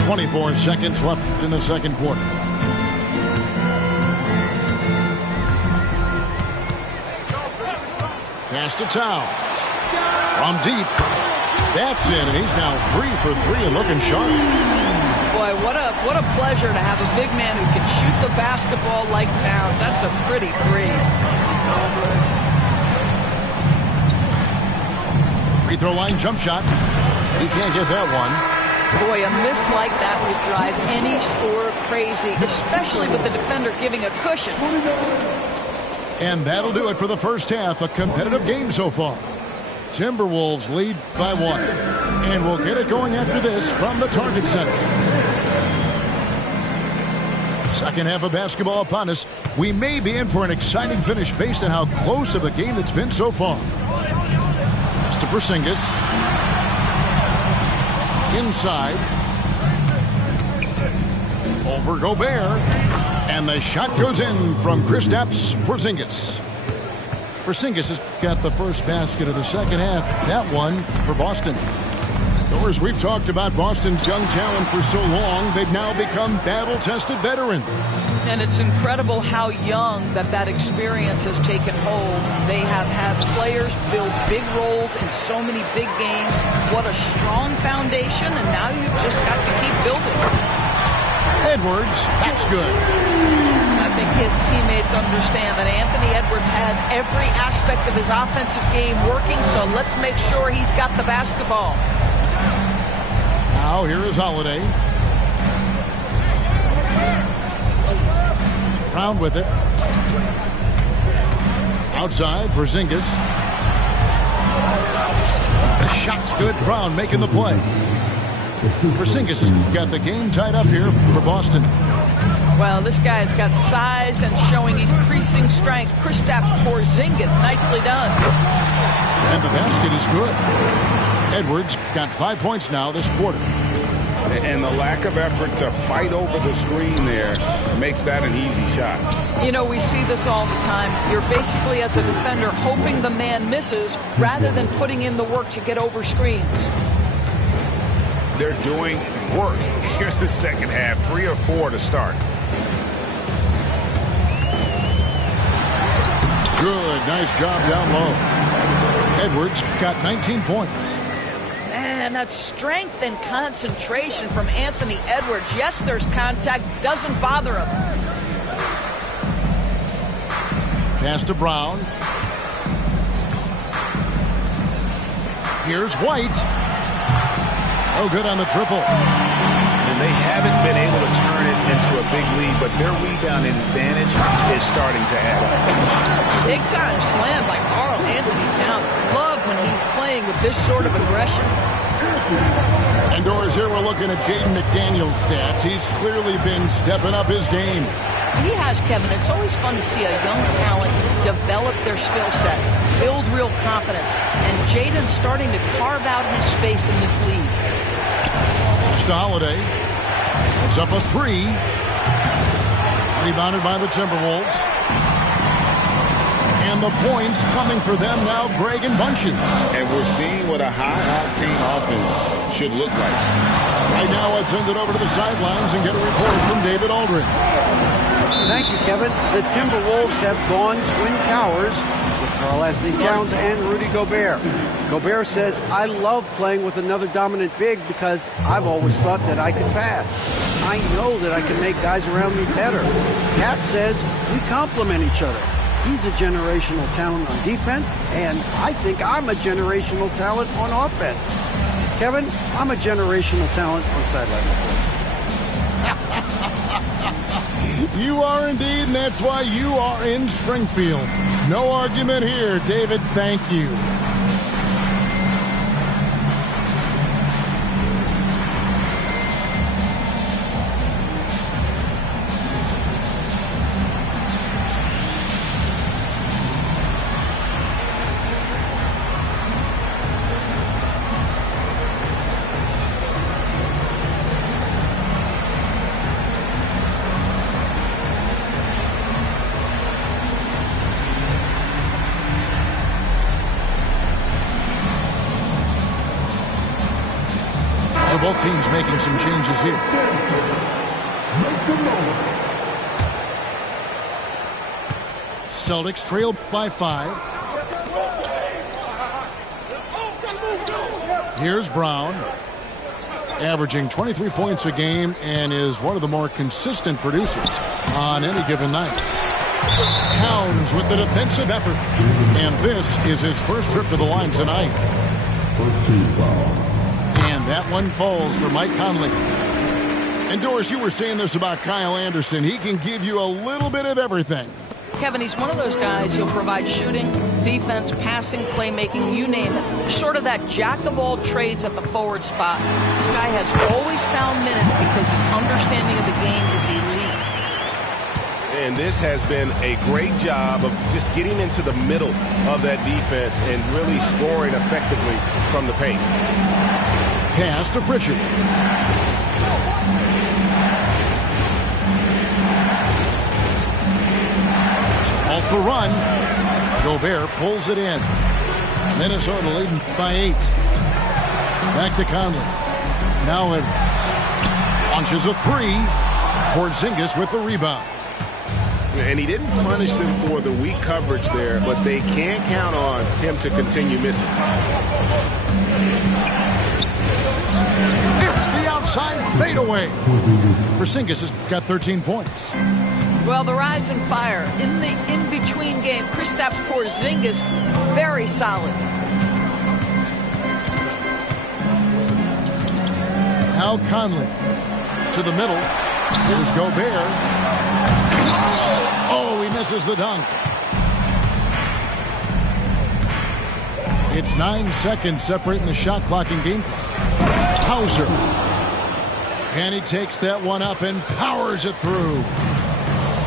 .24 seconds left in the second quarter. Pass to Towns. From deep. That's in, and he's now 3 for 3 and looking sharp. Boy, what a pleasure to have a big man who can shoot the basketball like Towns. That's a pretty 3. Free throw line jump shot. He can't get that one. Boy, a miss like that will drive any scorer crazy, especially with the defender giving a cushion. And that'll do it for the first half. A competitive game so far. Timberwolves lead by 1. And we'll get it going after this from the Target Center. Second half of basketball upon us. We may be in for an exciting finish based on how close of a game it's been so far. Pass to Porzingis. Inside. Over Gobert. And the shot goes in from Kristaps Porzingis. Porzingis has got the first basket of the second half. That one for Boston. Doors, we've talked about Boston's young talent for so long. They've now become battle-tested veterans. And it's incredible how young that experience has taken hold. They have had players build big roles in so many big games. What a strong foundation, and now you've just got to keep building. Edwards, that's good. I think his teammates understand that Anthony Edwards has every aspect of his offensive game working, so let's make sure he's got the basketball. Now here is Holiday. Brown with it. Outside, Porzingis. The shot's good. Brown making the play. Porzingis has got the game tied up here for Boston. Well, this guy's got size and showing increasing strength. Kristaps Porzingis, nicely done. And the basket is good. Edwards got 5 points now this quarter. And the lack of effort to fight over the screen there makes that an easy shot. You know, we see this all the time. You're basically, as a defender, hoping the man misses rather than putting in the work to get over screens. They're doing work here in the second half. 3 or 4 to start. Good, nice job down low. Edwards got 19 points. Man, that strength and concentration from Anthony Edwards. Yes, there's contact. Doesn't bother him. Pass to Brown. Here's White. Oh, good on the triple. And they haven't been able to turn it into a big lead, but their rebounding advantage is starting to add up. Big time slam by Karl Anthony Towns. Love when he's playing with this sort of aggression. Indoors here, we're looking at Jaden McDaniel's stats. He's clearly been stepping up his game. He has, Kevin. It's always fun to see a young talent develop their skill set, build real confidence, and Jaden's starting to carve out his space in this league. It's Holiday. It's up a 3. Rebounded by the Timberwolves. And the points coming for them now, Greg and Bunches. And we're seeing what a high-octane offense should look like. Right now, let's send it over to the sidelines and get a report from David Aldridge. Thank you, Kevin. The Timberwolves have gone Twin Towers with Karl Anthony Towns and Rudy Gobert. Gobert says, I love playing with another dominant big because I've always thought that I could pass. I know that I can make guys around me better. Cat says, we complement each other. He's a generational talent on defense, and I think I'm a generational talent on offense. Kevin, I'm a generational talent on sideline. You are indeed, and that's why you are in Springfield. No argument here, David. Thank you. So both teams making some changes here. Celtics trail by 5. Here's Brown, averaging 23 points a game and is one of the more consistent producers on any given night. Towns with the defensive effort, and this is his first trip to the line tonight. And that one falls for Mike Conley. And Doris, you were saying this about Kyle Anderson. He can give you a little bit of everything. Kevin, he's one of those guys who'll provide shooting, defense, passing, playmaking, you name it. Sort of that jack of all trades at the forward spot. This guy has always found minutes because his understanding of the game is elite. And this has been a great job of just getting into the middle of that defense and really scoring effectively from the paint. Pass to Pritchard. Off the run. Gobert pulls it in. Minnesota leading by 8. Back to Conley. Now it launches a 3. Porzingis with the rebound. And he didn't punish them for the weak coverage there, but they can't count on him to continue missing. It's the outside fadeaway. Porzingis has got 13 points. Well, the rise and fire in the in-between game. Kristaps Porzingis, very solid. Now Conley to the middle. Here's Gobert. Oh, he misses the dunk. It's 9 seconds separating the shot clock and game clock. Hauser. And he takes that one up and powers it through.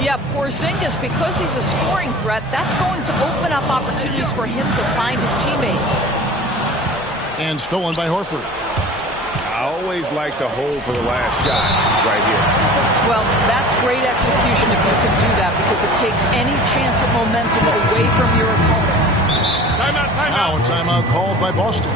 Yeah, Porzingis, because he's a scoring threat, that's going to open up opportunities for him to find his teammates. And stolen by Horford. I always like to hold for the last shot right here. Well, that's great execution if you can do that, because it takes any chance of momentum away from your opponent. Timeout. Now a timeout called by Boston.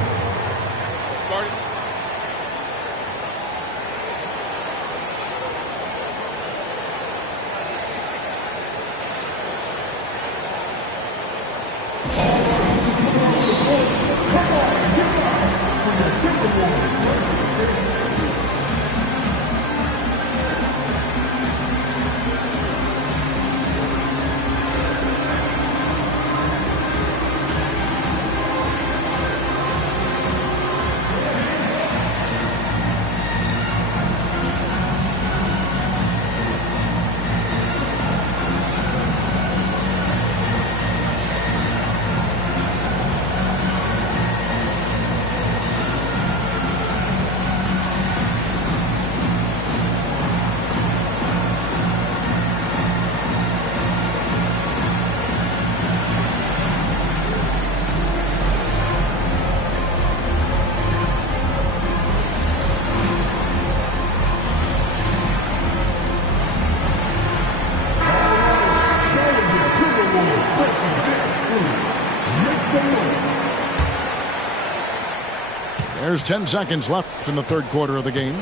There's 10 seconds left in the third quarter of the game.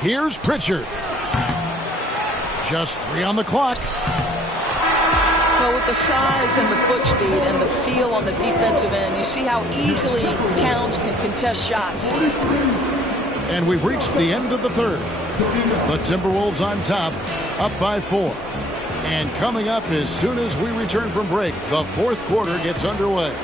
Here's Pritchard. Just 3 on the clock. So with the size and the foot speed and the feel on the defensive end, you see how easily Towns can contest shots. And we've reached the end of the third. The Timberwolves on top, up by 4. And coming up as soon as we return from break, the fourth quarter gets underway.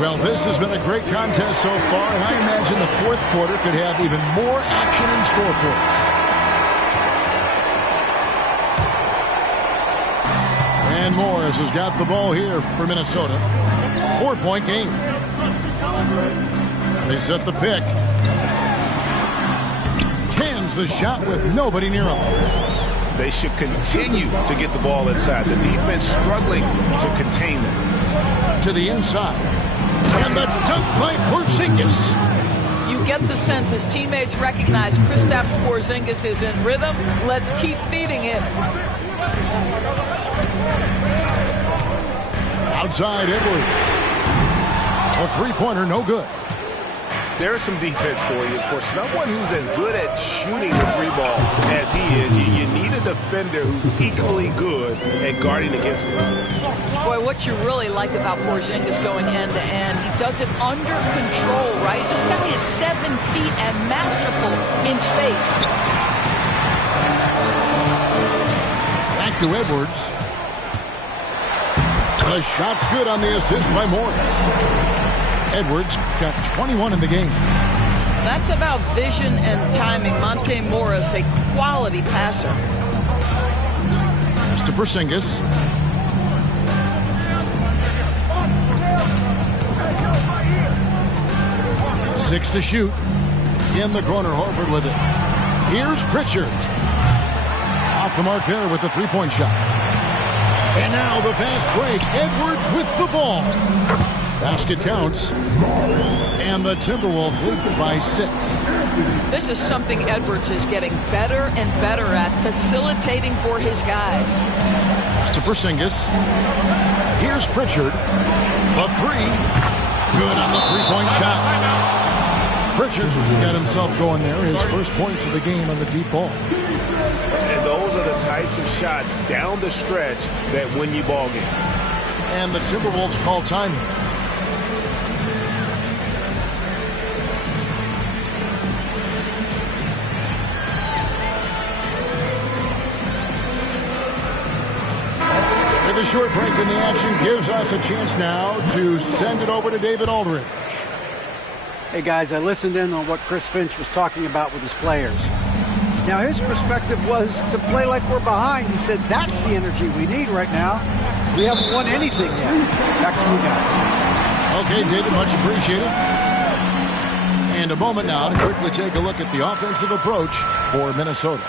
Well, this has been a great contest so far, and I imagine the fourth quarter could have even more action in store for us. And Morris has got the ball here for Minnesota. 4-point game. They set the pick. Cans the shot with nobody near him. They should continue to get the ball inside. The defense struggling to contain them. To the inside. And the dunk by Porzingis. You get the sense his teammates recognize Kristaps Porzingis is in rhythm. Let's keep feeding him. Outside Edwards. A three-pointer, no good. There's some defense for you. For someone who's as good at shooting the three ball as he is, you need a defender who's equally good at guarding against him. Boy, what you really like about Porzingis going end-to-end, he does it under control, right? This guy is 7 feet and masterful in space. Back to Edwards. The shot's good on the assist by Morris. Edwards got 21 in the game. That's about vision and timing. Monte Morris, a quality passer. Mr. Porzingis. Six to shoot. In the corner, Horford with it. Here's Pritchard. Off the mark there with the three-point shot. And now the fast break. Edwards with the ball. Basket counts. And the Timberwolves lead by 6. This is something Edwards is getting better and better at, facilitating for his guys. Mr. Porzingis. Here's Pritchard. The three. Good on the three-point shot. Pritchard's got himself going there. His first points of the game on the deep ball. And those are the types of shots down the stretch that win you ball game. And the Timberwolves call time here. The short break in the action gives us a chance now to send it over to David Aldridge. Hey guys, I listened in on what Chris Finch was talking about with his players. Now his perspective was to play like we're behind. He said that's the energy we need right now. We haven't won anything yet. Back to you guys. Okay, David, much appreciated. And a moment now to quickly take a look at the offensive approach for Minnesota.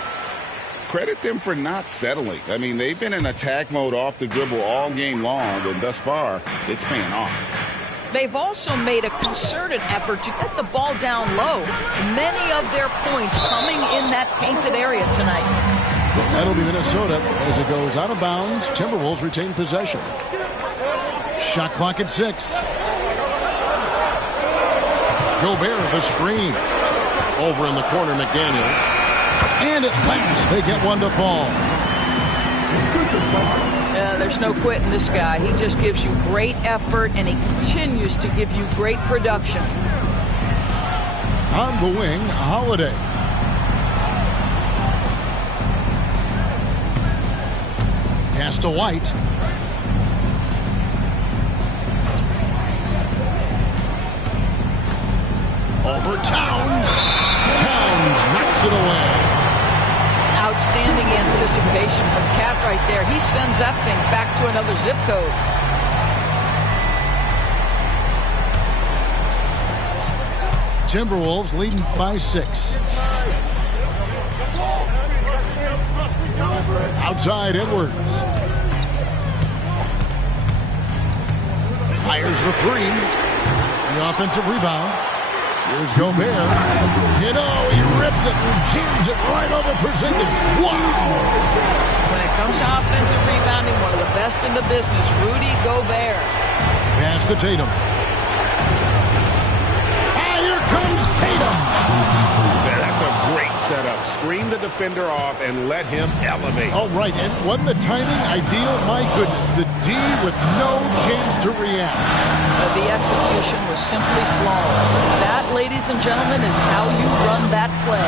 credit them for not settling. I mean, they've been in attack mode off the dribble all game long, and thus far, it's paying off. They've also made a concerted effort to get the ball down low. Many of their points coming in that painted area tonight. That'll be Minnesota as it goes out of bounds. Timberwolves retain possession. Shot clock at 6. Gobert, the screen. Over in the corner, McDaniels. And at last, they get one to fall. There's no quitting this guy. He just gives you great effort, and he continues to give you great production. On the wing, Holiday. Pass to White. Over Towns. Towns knocks it away. Outstanding anticipation from Cat right there. He sends that thing back to another zip code. Timberwolves leading by 6. Outside Edwards. Fires the 3. The offensive rebound. Here's Gobert. He rips it and jams it right over Porzingis. Wow! When it comes to offensive rebounding, one of the best in the business, Rudy Gobert. Pass to Tatum. Here comes Tatum. That's a great setup. Screen the defender off and let him elevate. Oh, right. And wasn't the timing ideal? My goodness. The D with no chance to react. The execution was simply flawless. That, ladies and gentlemen, is how you run that play.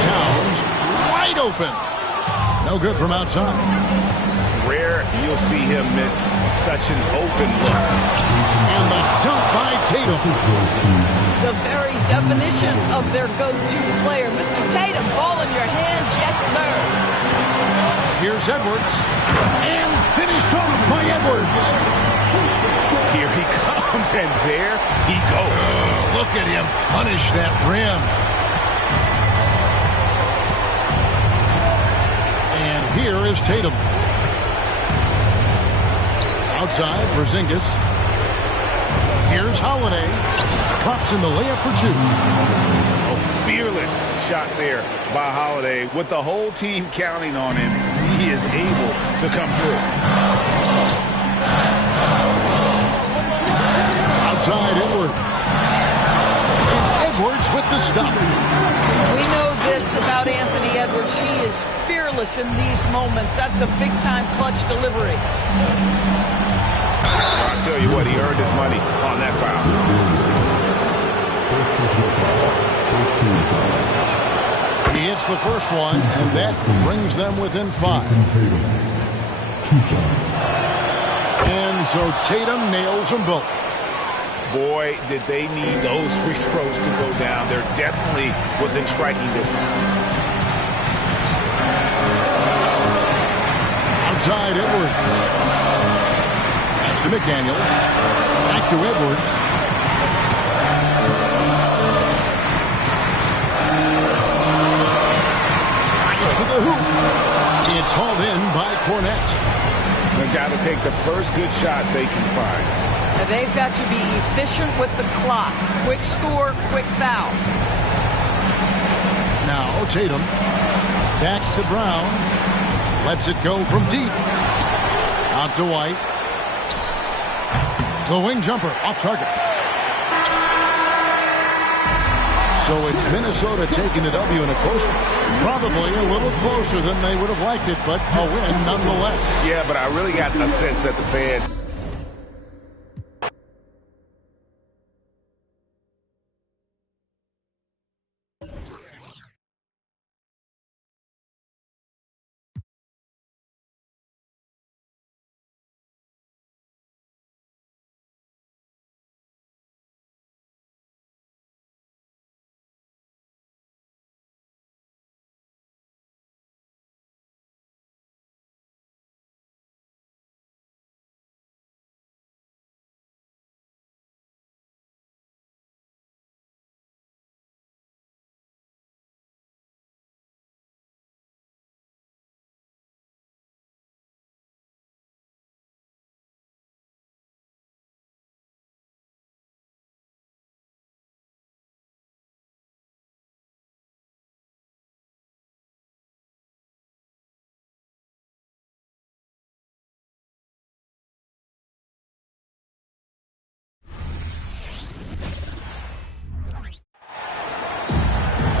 Towns wide open. No good from outside. Rare you'll see him miss such an open look. And the dunk by Tatum. The very definition of their go-to player. Mr. Tatum, ball in your hands. Yes, sir. Here's Edwards. And finished off by Edwards. Here he comes, and there he goes. Look at him punish that rim. And here is Tatum. Outside, Porzingis. Here's Holiday. Drops in the layup for 2. A fearless shot there by Holiday. With the whole team counting on him, he is able to come through. Outside Edwards. And Edwards with the stop. We know this about Anthony Edwards. He is fearless in these moments. That's a big-time clutch delivery. I'll tell you what, he earned his money on that foul. He hits the first one, and that brings them within 5. And so Tatum nails them both. Boy, did they need those free throws to go down. They're definitely within striking distance. Outside Edwards. That's to McDaniels. Back to Edwards. Right to the hoop. It's hauled in by Cornette. They've got to take the first good shot they can find. And they've got to be efficient with the clock. Quick score, quick foul. Now Tatum. Back to Brown. Lets it go from deep. Out to White. The wing jumper off target. So it's Minnesota taking the W in a close one. Probably a little closer than they would have liked it, but a win nonetheless. Yeah, but I really got a sense that the fans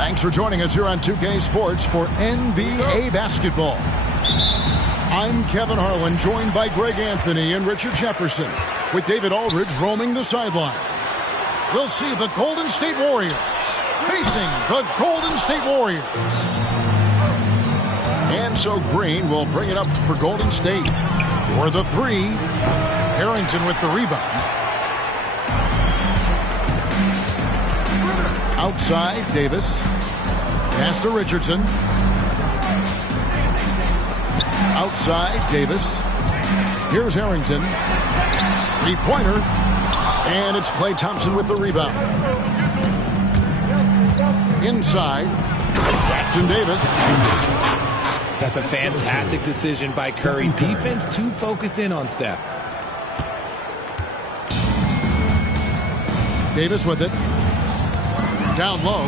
Thanks for joining us here on 2K Sports for NBA basketball. I'm Kevin Harlan, joined by Greg Anthony and Richard Jefferson, with David Aldridge roaming the sideline. We'll see the Golden State Warriors facing the Golden State Warriors. And so Green will bring it up for Golden State. For the three, Harrington with the rebound. Outside, Davis. Pass to Richardson. Outside, Davis. Here's Harrington. Three-pointer. And it's Klay Thompson with the rebound. Inside, Jackson Davis. That's a fantastic decision by Curry. Defense too focused in on Steph. Davis with it. Down low.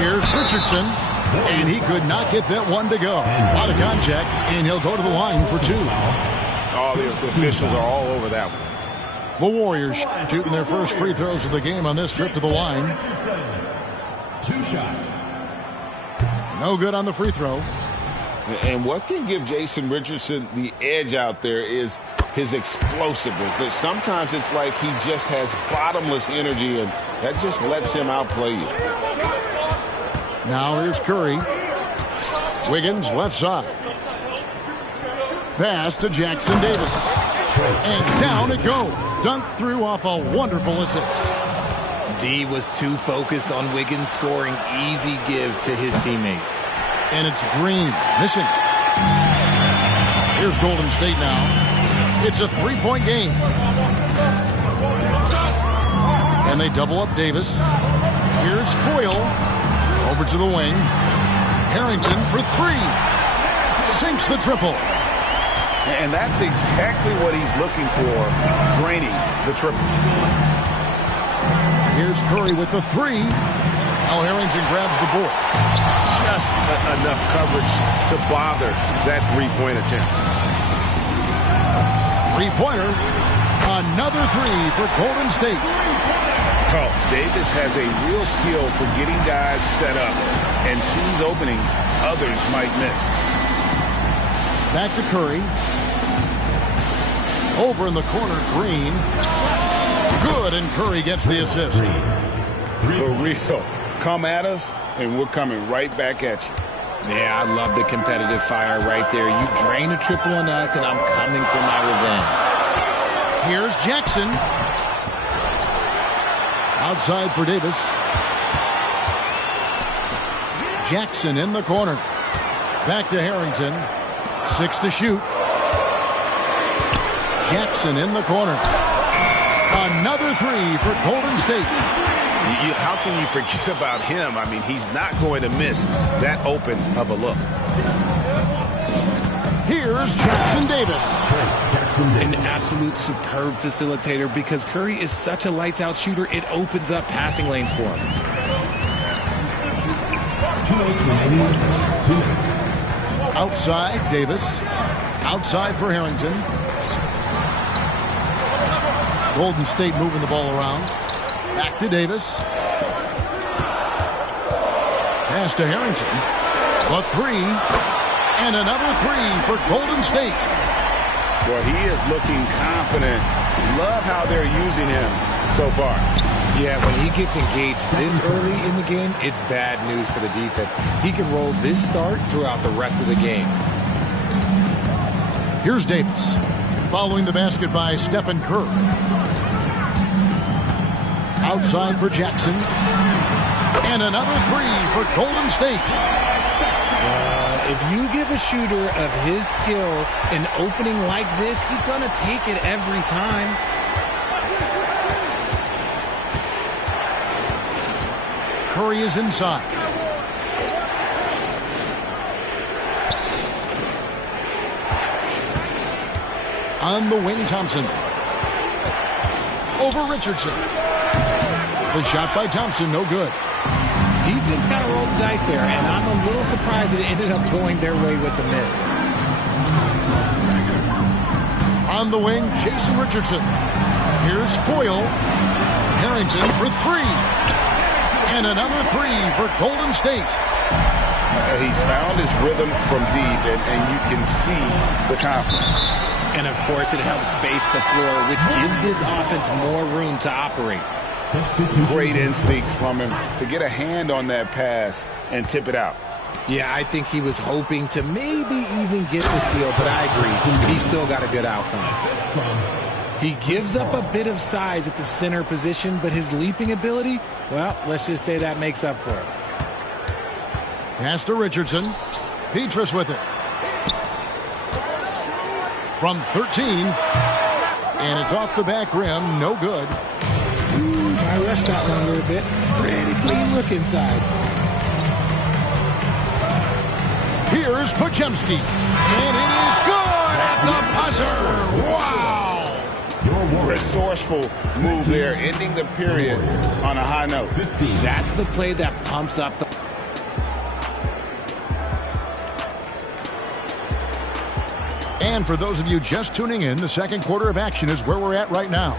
Here's Richardson. And he could not get that one to go. A lot of contact, and he'll go to the line for two. All the officials are all over that one. The Warriors shooting their first free throws of the game on this trip to the line. 2 shots. No good on the free throw. And what can give Jason Richardson the edge out there is his explosiveness. That sometimes it's like he just has bottomless energy, and that just lets him outplay you. Now here's Curry. Wiggins left side. Pass to Jackson Davis. And down it goes. Dunked through off a wonderful assist. D was too focused on Wiggins scoring. Easy give to his teammate. And it's Green missing. Here's Golden State now. It's a 3-point game. And they double up Davis. Here's Foyle. Over to the wing. Harrington for three. Sinks the triple. And that's exactly what he's looking for, draining the triple. Here's Curry with the three. Al Harrington grabs the board. Just enough coverage to bother that three-point attempt. Three-pointer. Another three for Golden State. Oh, Davis has a real skill for getting guys set up and sees openings others might miss. Back to Curry. Over in the corner, Green. Good, and Curry gets the assist. For real. Come at us, and we're coming right back at you. Yeah, I love the competitive fire right there. You drain a triple on us, and I'm coming for my revenge. Here's Jackson. Outside for Davis. Jackson in the corner. Back to Harrington. 6 to shoot. Jackson in the corner. Another three for Golden State. How can you forget about him? I mean, he's not going to miss that open of a look. Here's Jackson Davis. An absolute superb facilitator because Curry is such a lights-out shooter. It opens up passing lanes for him. 2 minutes remaining. 2 minutes. Outside, Davis. Outside for Harrington. Golden State moving the ball around. Back to Davis. Pass to Harrington. A three. And another three for Golden State. Well, he is looking confident. Love how they're using him so far. Yeah, when he gets engaged this early in the game, it's bad news for the defense. He can roll this start throughout the rest of the game. Here's Davis. Following the basket by Stephen Curry. Outside for Jackson. And another three for Golden State. If you give a shooter of his skill an opening like this, he's going to take it every time. Curry is inside. On the wing, Thompson. Over Richardson. The shot by Thompson, no good. Defense kind of rolled the dice there, and I'm a little surprised it ended up going their way with the miss. On the wing, Jason Richardson. Here's Foyle. Harrington for three. And another three for Golden State. He's found his rhythm from deep, and you can see the confidence. And, of course, it helps space the floor, which gives this offense more room to operate. Great instincts from him to get a hand on that pass and tip it out. Yeah, I think he was hoping to maybe even get the steal, but I agree. He still got a good outcome. He gives up a bit of size at the center position, but his leaping ability, well, let's just say that makes up for it. Pass to Richardson. Petrus with it. From 13. And it's off the back rim. No good. Ooh, I rushed that one a little bit. Pretty clean look inside. Here's Podziemski. And it is good at the buzzer. Wow. Resourceful move there, ending the period on a high note. That's the play that pumps up the... And for those of you just tuning in, the second quarter of action is where we're at right now.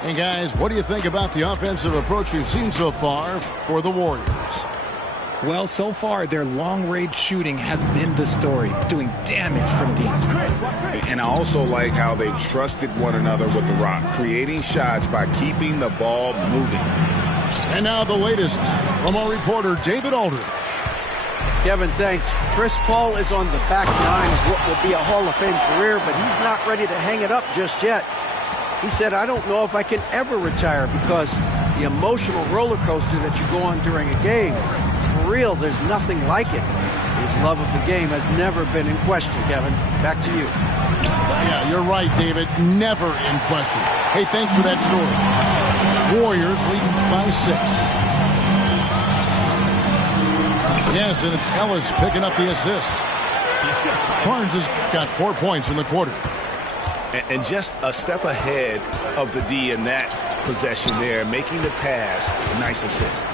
Hey guys, what do you think about the offensive approach we've seen so far for the Warriors? Well, so far, their long-range shooting has been the story, doing damage from deep. And I also like how they've trusted one another with the rock, creating shots by keeping the ball moving. And now the latest from our reporter, David Aldridge. Kevin, thanks. Chris Paul is on the back nine of what will be a Hall of Fame career, but he's not ready to hang it up just yet. He said, I don't know if I can ever retire because the emotional roller coaster that you go on during a game, for real, there's nothing like it. His love of the game has never been in question, Kevin. Back to you. Yeah, you're right, David. Never in question. Hey, thanks for that story. Warriors leading by 6. Yes, and it's Ellis picking up the assist. Barnes has got 4 points in the quarter. And just a step ahead of the D in that possession there, making the pass. Nice assist.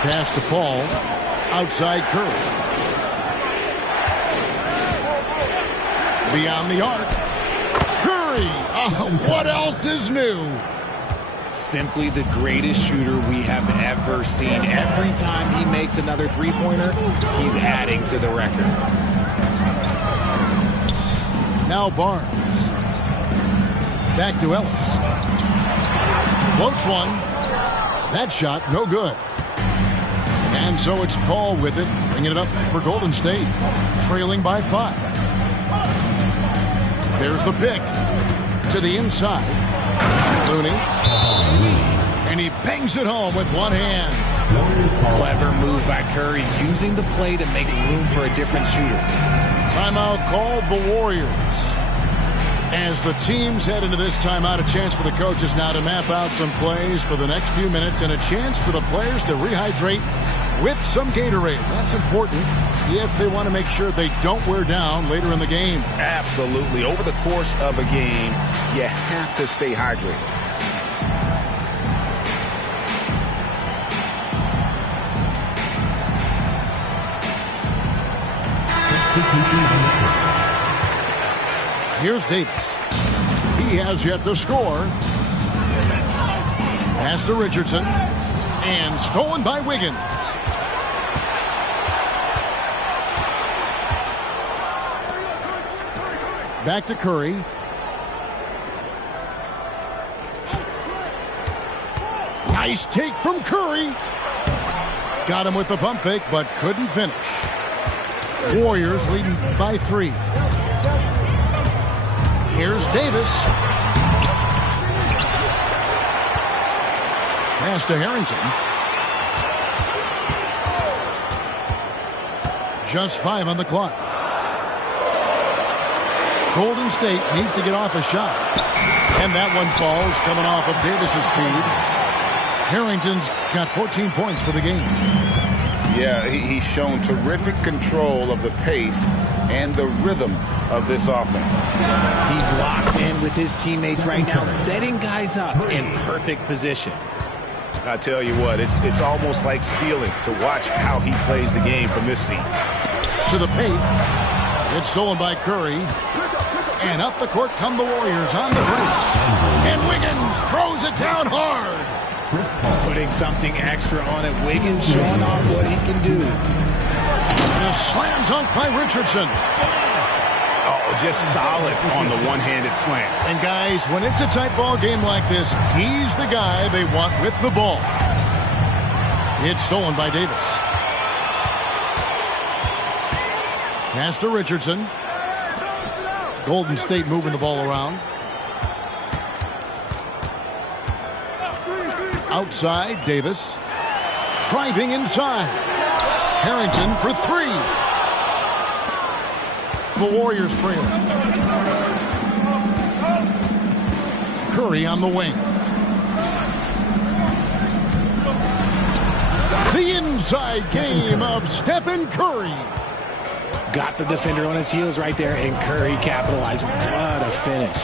Pass to Paul. Outside Curry. Beyond the arc. Curry! What else is new? Simply the greatest shooter we have ever seen. Every time he makes another three-pointer, he's adding to the record. Now Barnes. Back to Ellis. Floats one. That shot, no good. And so it's Paul with it, bringing it up for Golden State, trailing by 5. There's the pick to the inside. Looney. And he bangs it home with one hand. Clever move by Curry, using the play to make room for a different shooter. Timeout called the Warriors. As the teams head into this timeout, a chance for the coaches now to map out some plays for the next few minutes and a chance for the players to rehydrate with some Gatorade. That's important if they want to make sure they don't wear down later in the game. Absolutely. Over the course of a game, you have to stay hydrated. Here's Davis. He has yet to score. Pass to Richardson. And stolen by Wiggins. Back to Curry. Nice take from Curry. Got him with the pump fake, but couldn't finish. Warriors leading by 3. Here's Davis. Pass to Harrington. Just 5 on the clock. Golden State needs to get off a shot. And that one falls, coming off of Davis's feed. Harrington's got 14 points for the game. Yeah, he's shown terrific control of the pace and the rhythm of this offense. He's locked in with his teammates right now, setting guys up in perfect position. I tell you what, it's almost like stealing to watch how he plays the game from this seat. To the paint. It's stolen by Curry. And up the court come the Warriors on the breach. And Wiggins throws it down hard. Chris Paul. Putting something extra on it. Wiggins showing off what he can do. And a slam dunk by Richardson. Oh, just solid on the one-handed slam. And guys, when it's a tight ball game like this, he's the guy they want with the ball. It's stolen by Davis. Pass to Richardson. Golden State moving the ball around. Outside, Davis. Driving inside. Harrington for three. The Warriors trail. Curry on the wing. The inside game of Stephen Curry. Got the defender on his heels right there, and Curry capitalized. What a finish.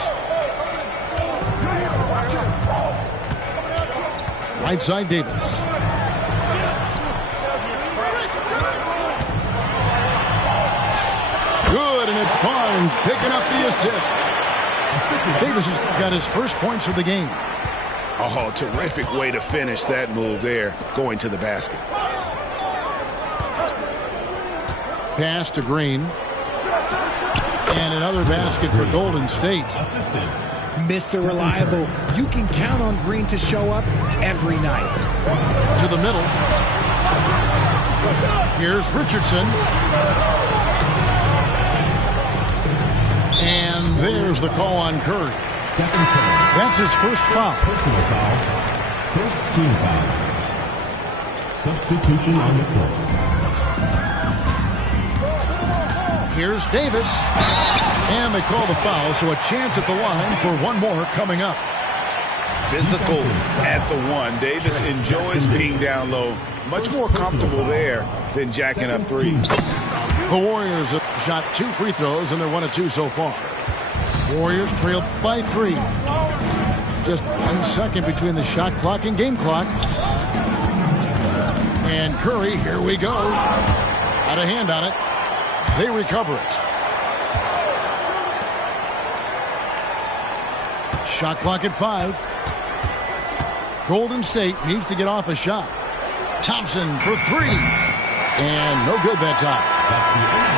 Right side, Davis. Good, and it's Barnes picking up the assist. Davis has got his first points of the game. Oh, terrific way to finish that move there, going to the basket. Pass to Green. And another basket for Golden State. Mr. Reliable. You can count on Green to show up every night. To the middle. Here's Richardson. And there's the call on Curry. Stephen Curry. That's his first foul. Personal foul. First team foul. Substitution on the court. Here's Davis. And they call the foul, so a chance at the line for one more coming up. Physical at the one. Davis enjoys being down low. Much more comfortable there than jacking up threes. The Warriors have shot 2 free throws, and they're 1 of 2 so far. Warriors trail by 3. Just 1 second between the shot clock and game clock. And Curry, here we go. Got a hand on it. They recover it. Shot clock at 5. Golden State needs to get off a shot. Thompson for 3. And no good that time.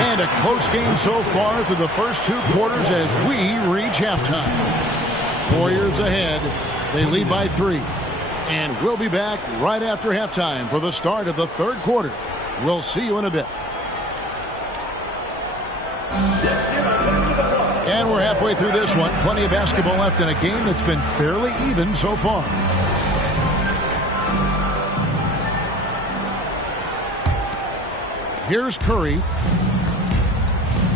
And a close game so far through the first 2 quarters as we reach halftime. Warriors ahead. They lead by 3. And we'll be back right after halftime for the start of the 3rd quarter. We'll see you in a bit. And we're halfway through this one. Plenty of basketball left in a game that's been fairly even so far. Here's Curry.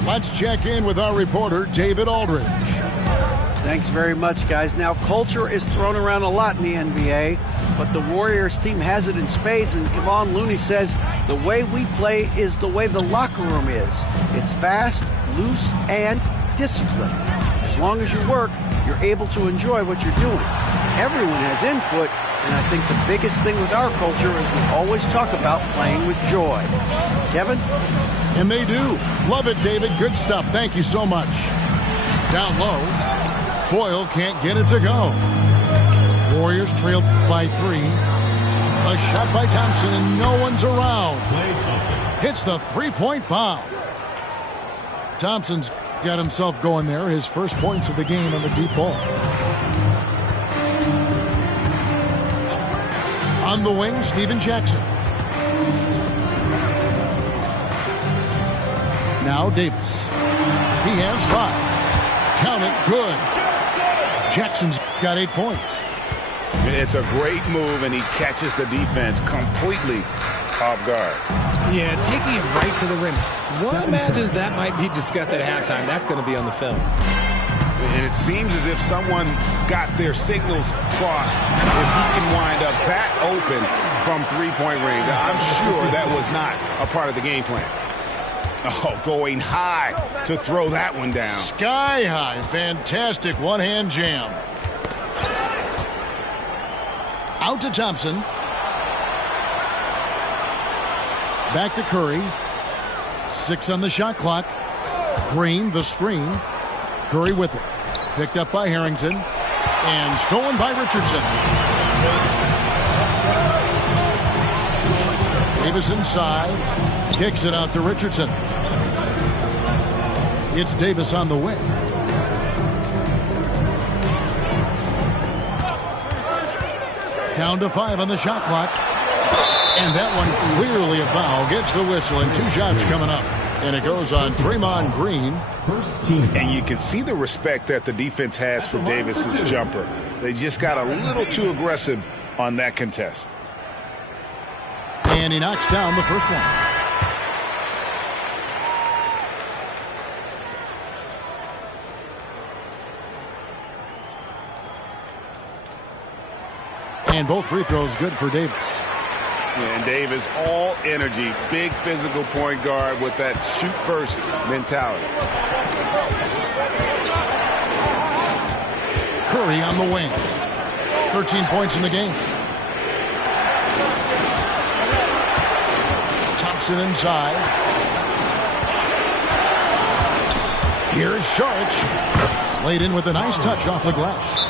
Let's check in with our reporter, David Aldridge. Thanks very much, guys. Now, culture is thrown around a lot in the NBA, but the Warriors team has it in spades, and Kevon Looney says the way we play is the way the locker room is. It's fast, loose, and disciplined. As long as you work, you're able to enjoy what you're doing. Everyone has input, and I think the biggest thing with our culture is we always talk about playing with joy. Kevin? And they do. Love it, David. Good stuff. Thank you so much. Down low. Foyle can't get it to go. Warriors trail by 3. A shot by Thompson, and no one's around. Klay Thompson hits the three-point bomb. Thompson's got himself going there. His first points of the game on the deep ball. On the wing, Steven Jackson. Now Davis. He has 5. Count it, good. Jackson's got 8 points. It's a great move, and he catches the defense completely off guard. Yeah, taking it right to the rim. One imagines that might be discussed at halftime. That's going to be on the film. And it seems as if someone got their signals crossed. If he can wind up that open from three-point range, I'm sure that was not a part of the game plan. Oh, going high to throw that one down. Sky high. Fantastic one-hand jam. Out to Thompson. Back to Curry. 6 on the shot clock. Green, the screen. Curry with it. Picked up by Harrington. And stolen by Richardson. Davis inside. Kicks it out to Richardson. It's Davis on the wing. Down to 5 on the shot clock. And that one clearly a foul. Gets the whistle and 2 shots coming up. And it goes on Draymond Green. First team. And you can see the respect that the defense has for Davis's jumper. They just got a little too aggressive on that contest. And he knocks down the first one. And both free throws good for Davis. And Davis, all energy, big physical point guard with that shoot-first mentality. Curry on the wing. 13 points in the game. Thompson inside. Here's Saric. Laid in with a nice touch off the glass.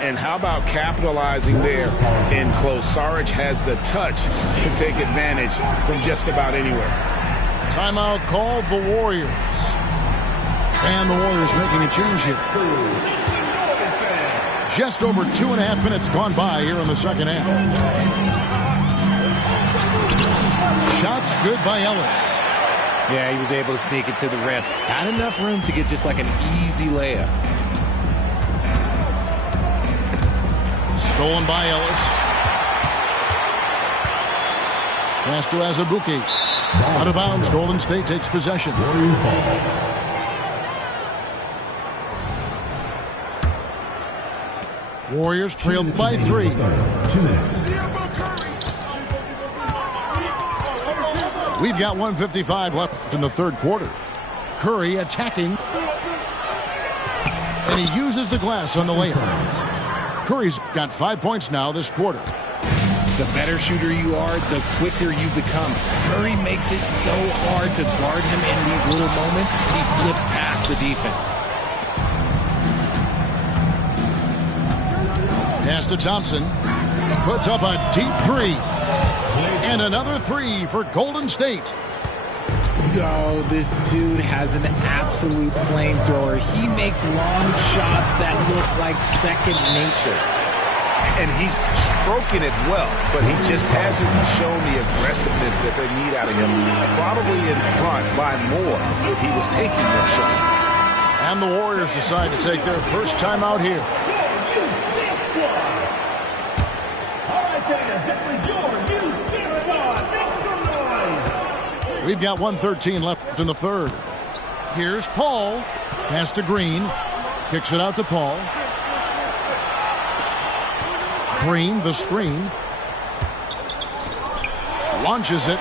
And how about capitalizing there in close? Saric has the touch to take advantage from just about anywhere. Timeout called the Warriors. And the Warriors making a change here. Just over 2.5 minutes gone by here in the second half. Shots good by Ellis. Yeah, he was able to sneak it to the rim. Not enough room to get just like an easy layup. Stolen by Ellis. Pass to Azubuike. Out of bounds. Golden State takes possession. Warriors trailed by 3. 2 minutes. We've got 1:55 left in the third quarter. Curry attacking. And he uses the glass on the layup. Curry's got 5 points now this quarter. The better shooter you are, the quicker you become. Curry makes it so hard to guard him in these little moments. He slips past the defense. Pass to Thompson. Puts up a deep 3. And another 3 for Golden State. Oh, this dude has an absolute flamethrower. He makes long shots that look like second nature. And he's stroking it well, but he just hasn't shown the aggressiveness that they need out of him. Probably in front by more if he was taking those shots. And the Warriors decide to take their first time out here. We've got 1:13 left in the third. Here's Paul. Pass to Green. Kicks it out to Paul. Green, the screen. Launches it.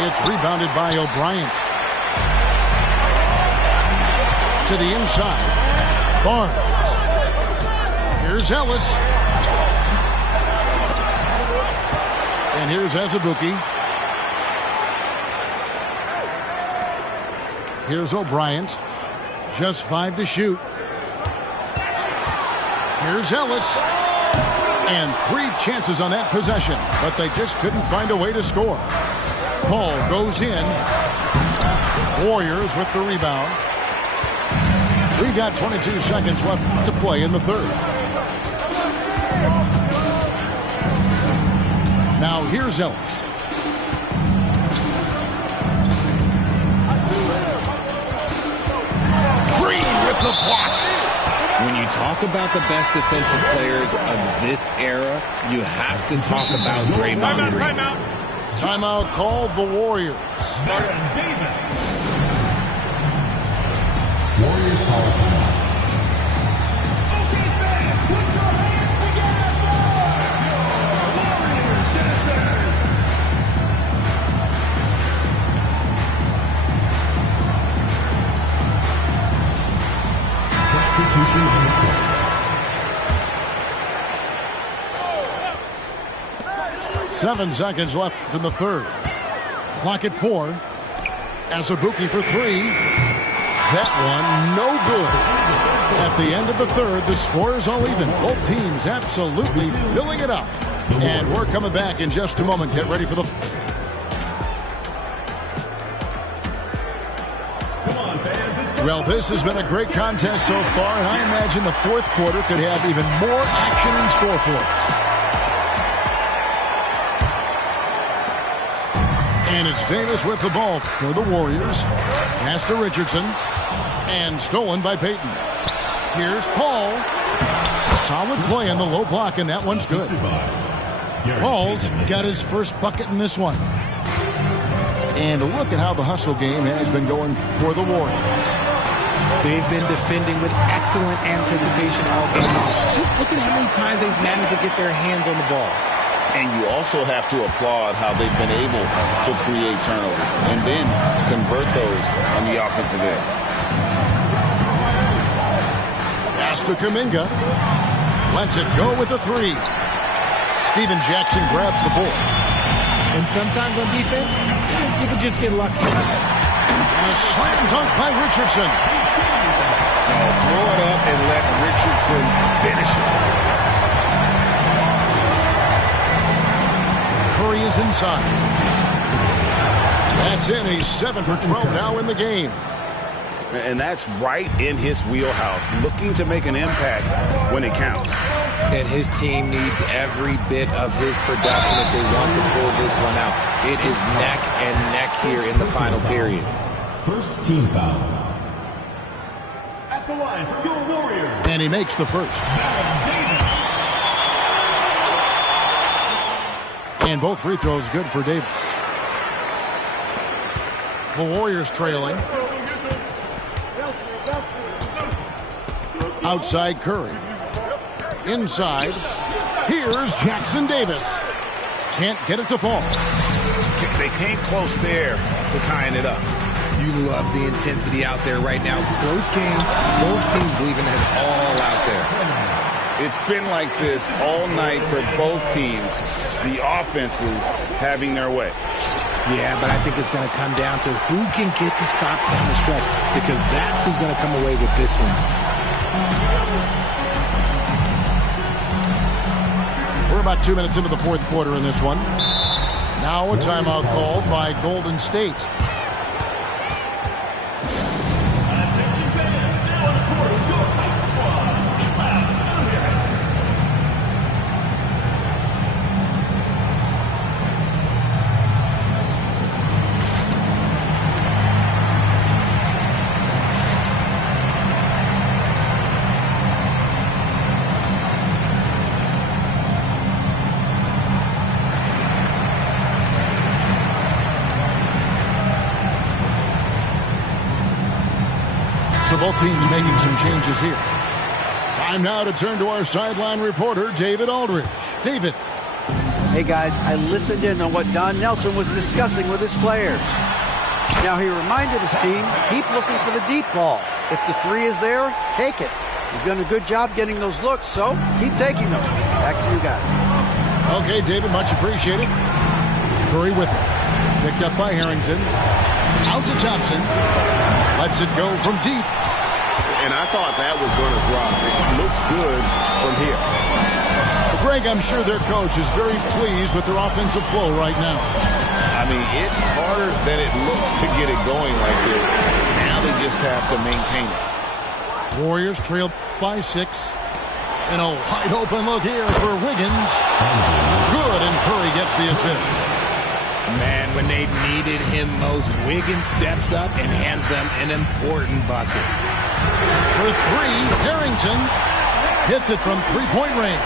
It's rebounded by O'Bryant. To the inside. Barnes. Here's Ellis. And here's Azubuike. Here's O'Bryant. Just 5 to shoot. Here's Ellis. And 3 chances on that possession, but they just couldn't find a way to score. Paul goes in. Warriors with the rebound. We've got 22 seconds left to play in the third. Now here's Ellis. Green with the block. When you talk about the best defensive players of this era, you have to talk about Draymond Green. Timeout called the Warriors. Davis. Warriors call timeout. Substitution on the court. 7 seconds left in the third. Clock at 4. Azubuike for 3. That one no good. At the end of the third, the score is all even. Both teams absolutely filling it up. And we're coming back in just a moment. Get ready for the... Well, this has been a great contest so far, and I imagine the fourth quarter could have even more action in store for us. And it's Davis with the ball for the Warriors. Pass to Richardson. And stolen by Payton. Here's Paul. Solid play in the low block, and that one's good. Paul's got his first bucket in this one. And look at how the hustle game has been going for the Warriors. They've been defending with excellent anticipation all game long. Just look at how many times they've managed to get their hands on the ball. And you also have to applaud how they've been able to create turnovers and then convert those on the offensive end. Pass to Kuminga. Lets it go with the three. Steven Jackson grabs the ball. And sometimes on defense, you can just get lucky. And a slam dunk by Richardson. Throw it up and let Richardson finish it. Curry is inside. That's in. He's 7 for 12 now in the game. And that's right in his wheelhouse, looking to make an impact when it counts. And his team needs every bit of his production if they want to pull this one out. It is neck and neck here in the final period. First team foul. At the line for your Warriors. And he makes the first. And both free throws good for Davis. The Warriors trailing. Outside Curry. Inside. Here's Jackson Davis. Can't get it to fall. They came close there to tying it up. You love the intensity out there right now. Close game. Both teams leaving it all out there. It's been like this all night for both teams. The offenses having their way. Yeah, but I think it's going to come down to who can get the stops down the stretch, because that's who's going to come away with this one. We're about 2 minutes into the fourth quarter in this one. Now a timeout called by Golden State. So both teams making some changes here. Time now to turn to our sideline reporter, David Aldridge. David. Hey, guys, I listened in on what Don Nelson was discussing with his players. Now, he reminded his team, keep looking for the deep ball. If the three is there, take it. You've done a good job getting those looks, so keep taking them. Back to you guys. Okay, David, much appreciated. Curry with it. Picked up by Harrington. Out to Thompson. Lets it go from deep. And I thought that was going to drop. It looked good from here. Greg, I'm sure their coach is very pleased with their offensive flow right now. I mean, it's harder than it looks to get it going like this. Now they just have to maintain it. Warriors trail by 6. And a wide open look here for Wiggins. Good, and Curry gets the assist. Man, when they needed him most, Wiggins steps up and hands them an important bucket. For 3, Harrington hits it from three-point range.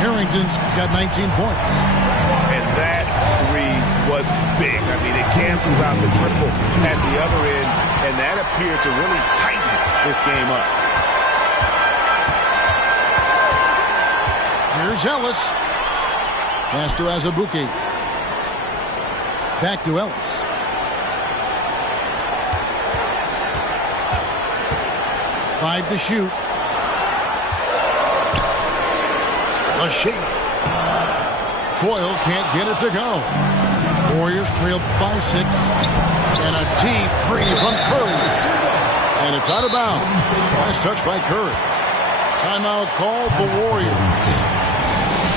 Harrington's got 19 points. And that 3 was big. I mean, it cancels out the triple at the other end, and that appeared to really tighten this game up. Here's Ellis. Pass to Azubuike. Back to Ellis. Five to shoot. A shake. Foyle can't get it to go. Warriors trail by 6. And a deep three from Curry. And it's out of bounds. Nice touch by Curry. Timeout called the Warriors.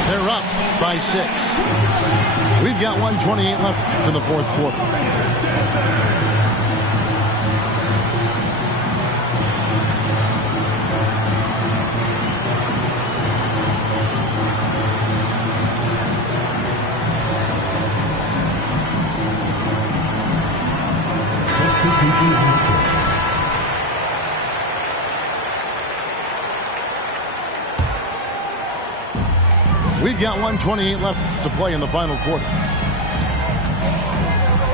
They're up by 6. We've got 1:28 left in the fourth quarter. We've got 1:28 left to play in the final quarter.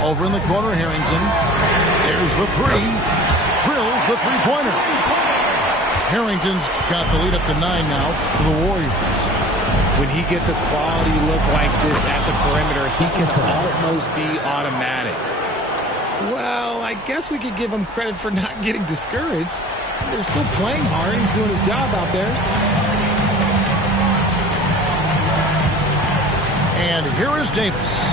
Over in the corner, Harrington. There's the three. Drills the three-pointer. Harrington's got the lead up to 9 now for the Warriors. When he gets a quality look like this at the perimeter, he can almost be automatic. Well, I guess we could give him credit for not getting discouraged. They're still playing hard. He's doing his job out there. And here is Davis.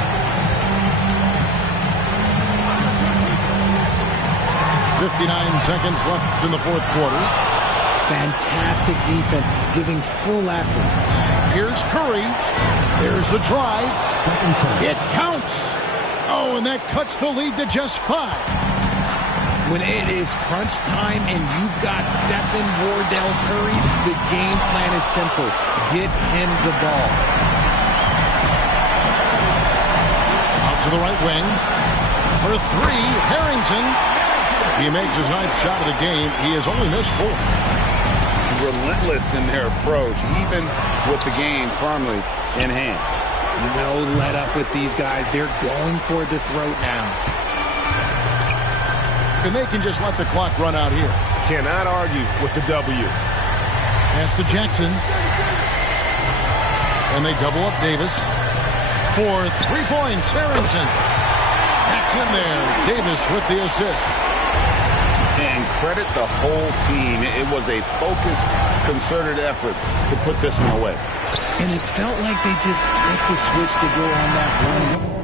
.59 seconds left in the fourth quarter. Fantastic defense, giving full effort. Here's Curry. There's the drive. It counts. Oh, and that cuts the lead to just 5. When it is crunch time and you've got Stephen Wardell Curry, the game plan is simple. Get him the ball. Out to the right wing. For 3, Harrington. He makes his 9th shot of the game. He has only missed 4. Relentless in their approach, even with the game firmly in hand. No let up with these guys. They're going for the throat now. And they can just let the clock run out here. Cannot argue with the W. Pass to Jackson. And they double up Davis. For 3 points, Harrington. That's in there. Davis with the assist. And credit the whole team. It was a focused, concerted effort to put this one away. And it felt like they just flipped the switch to go on that run.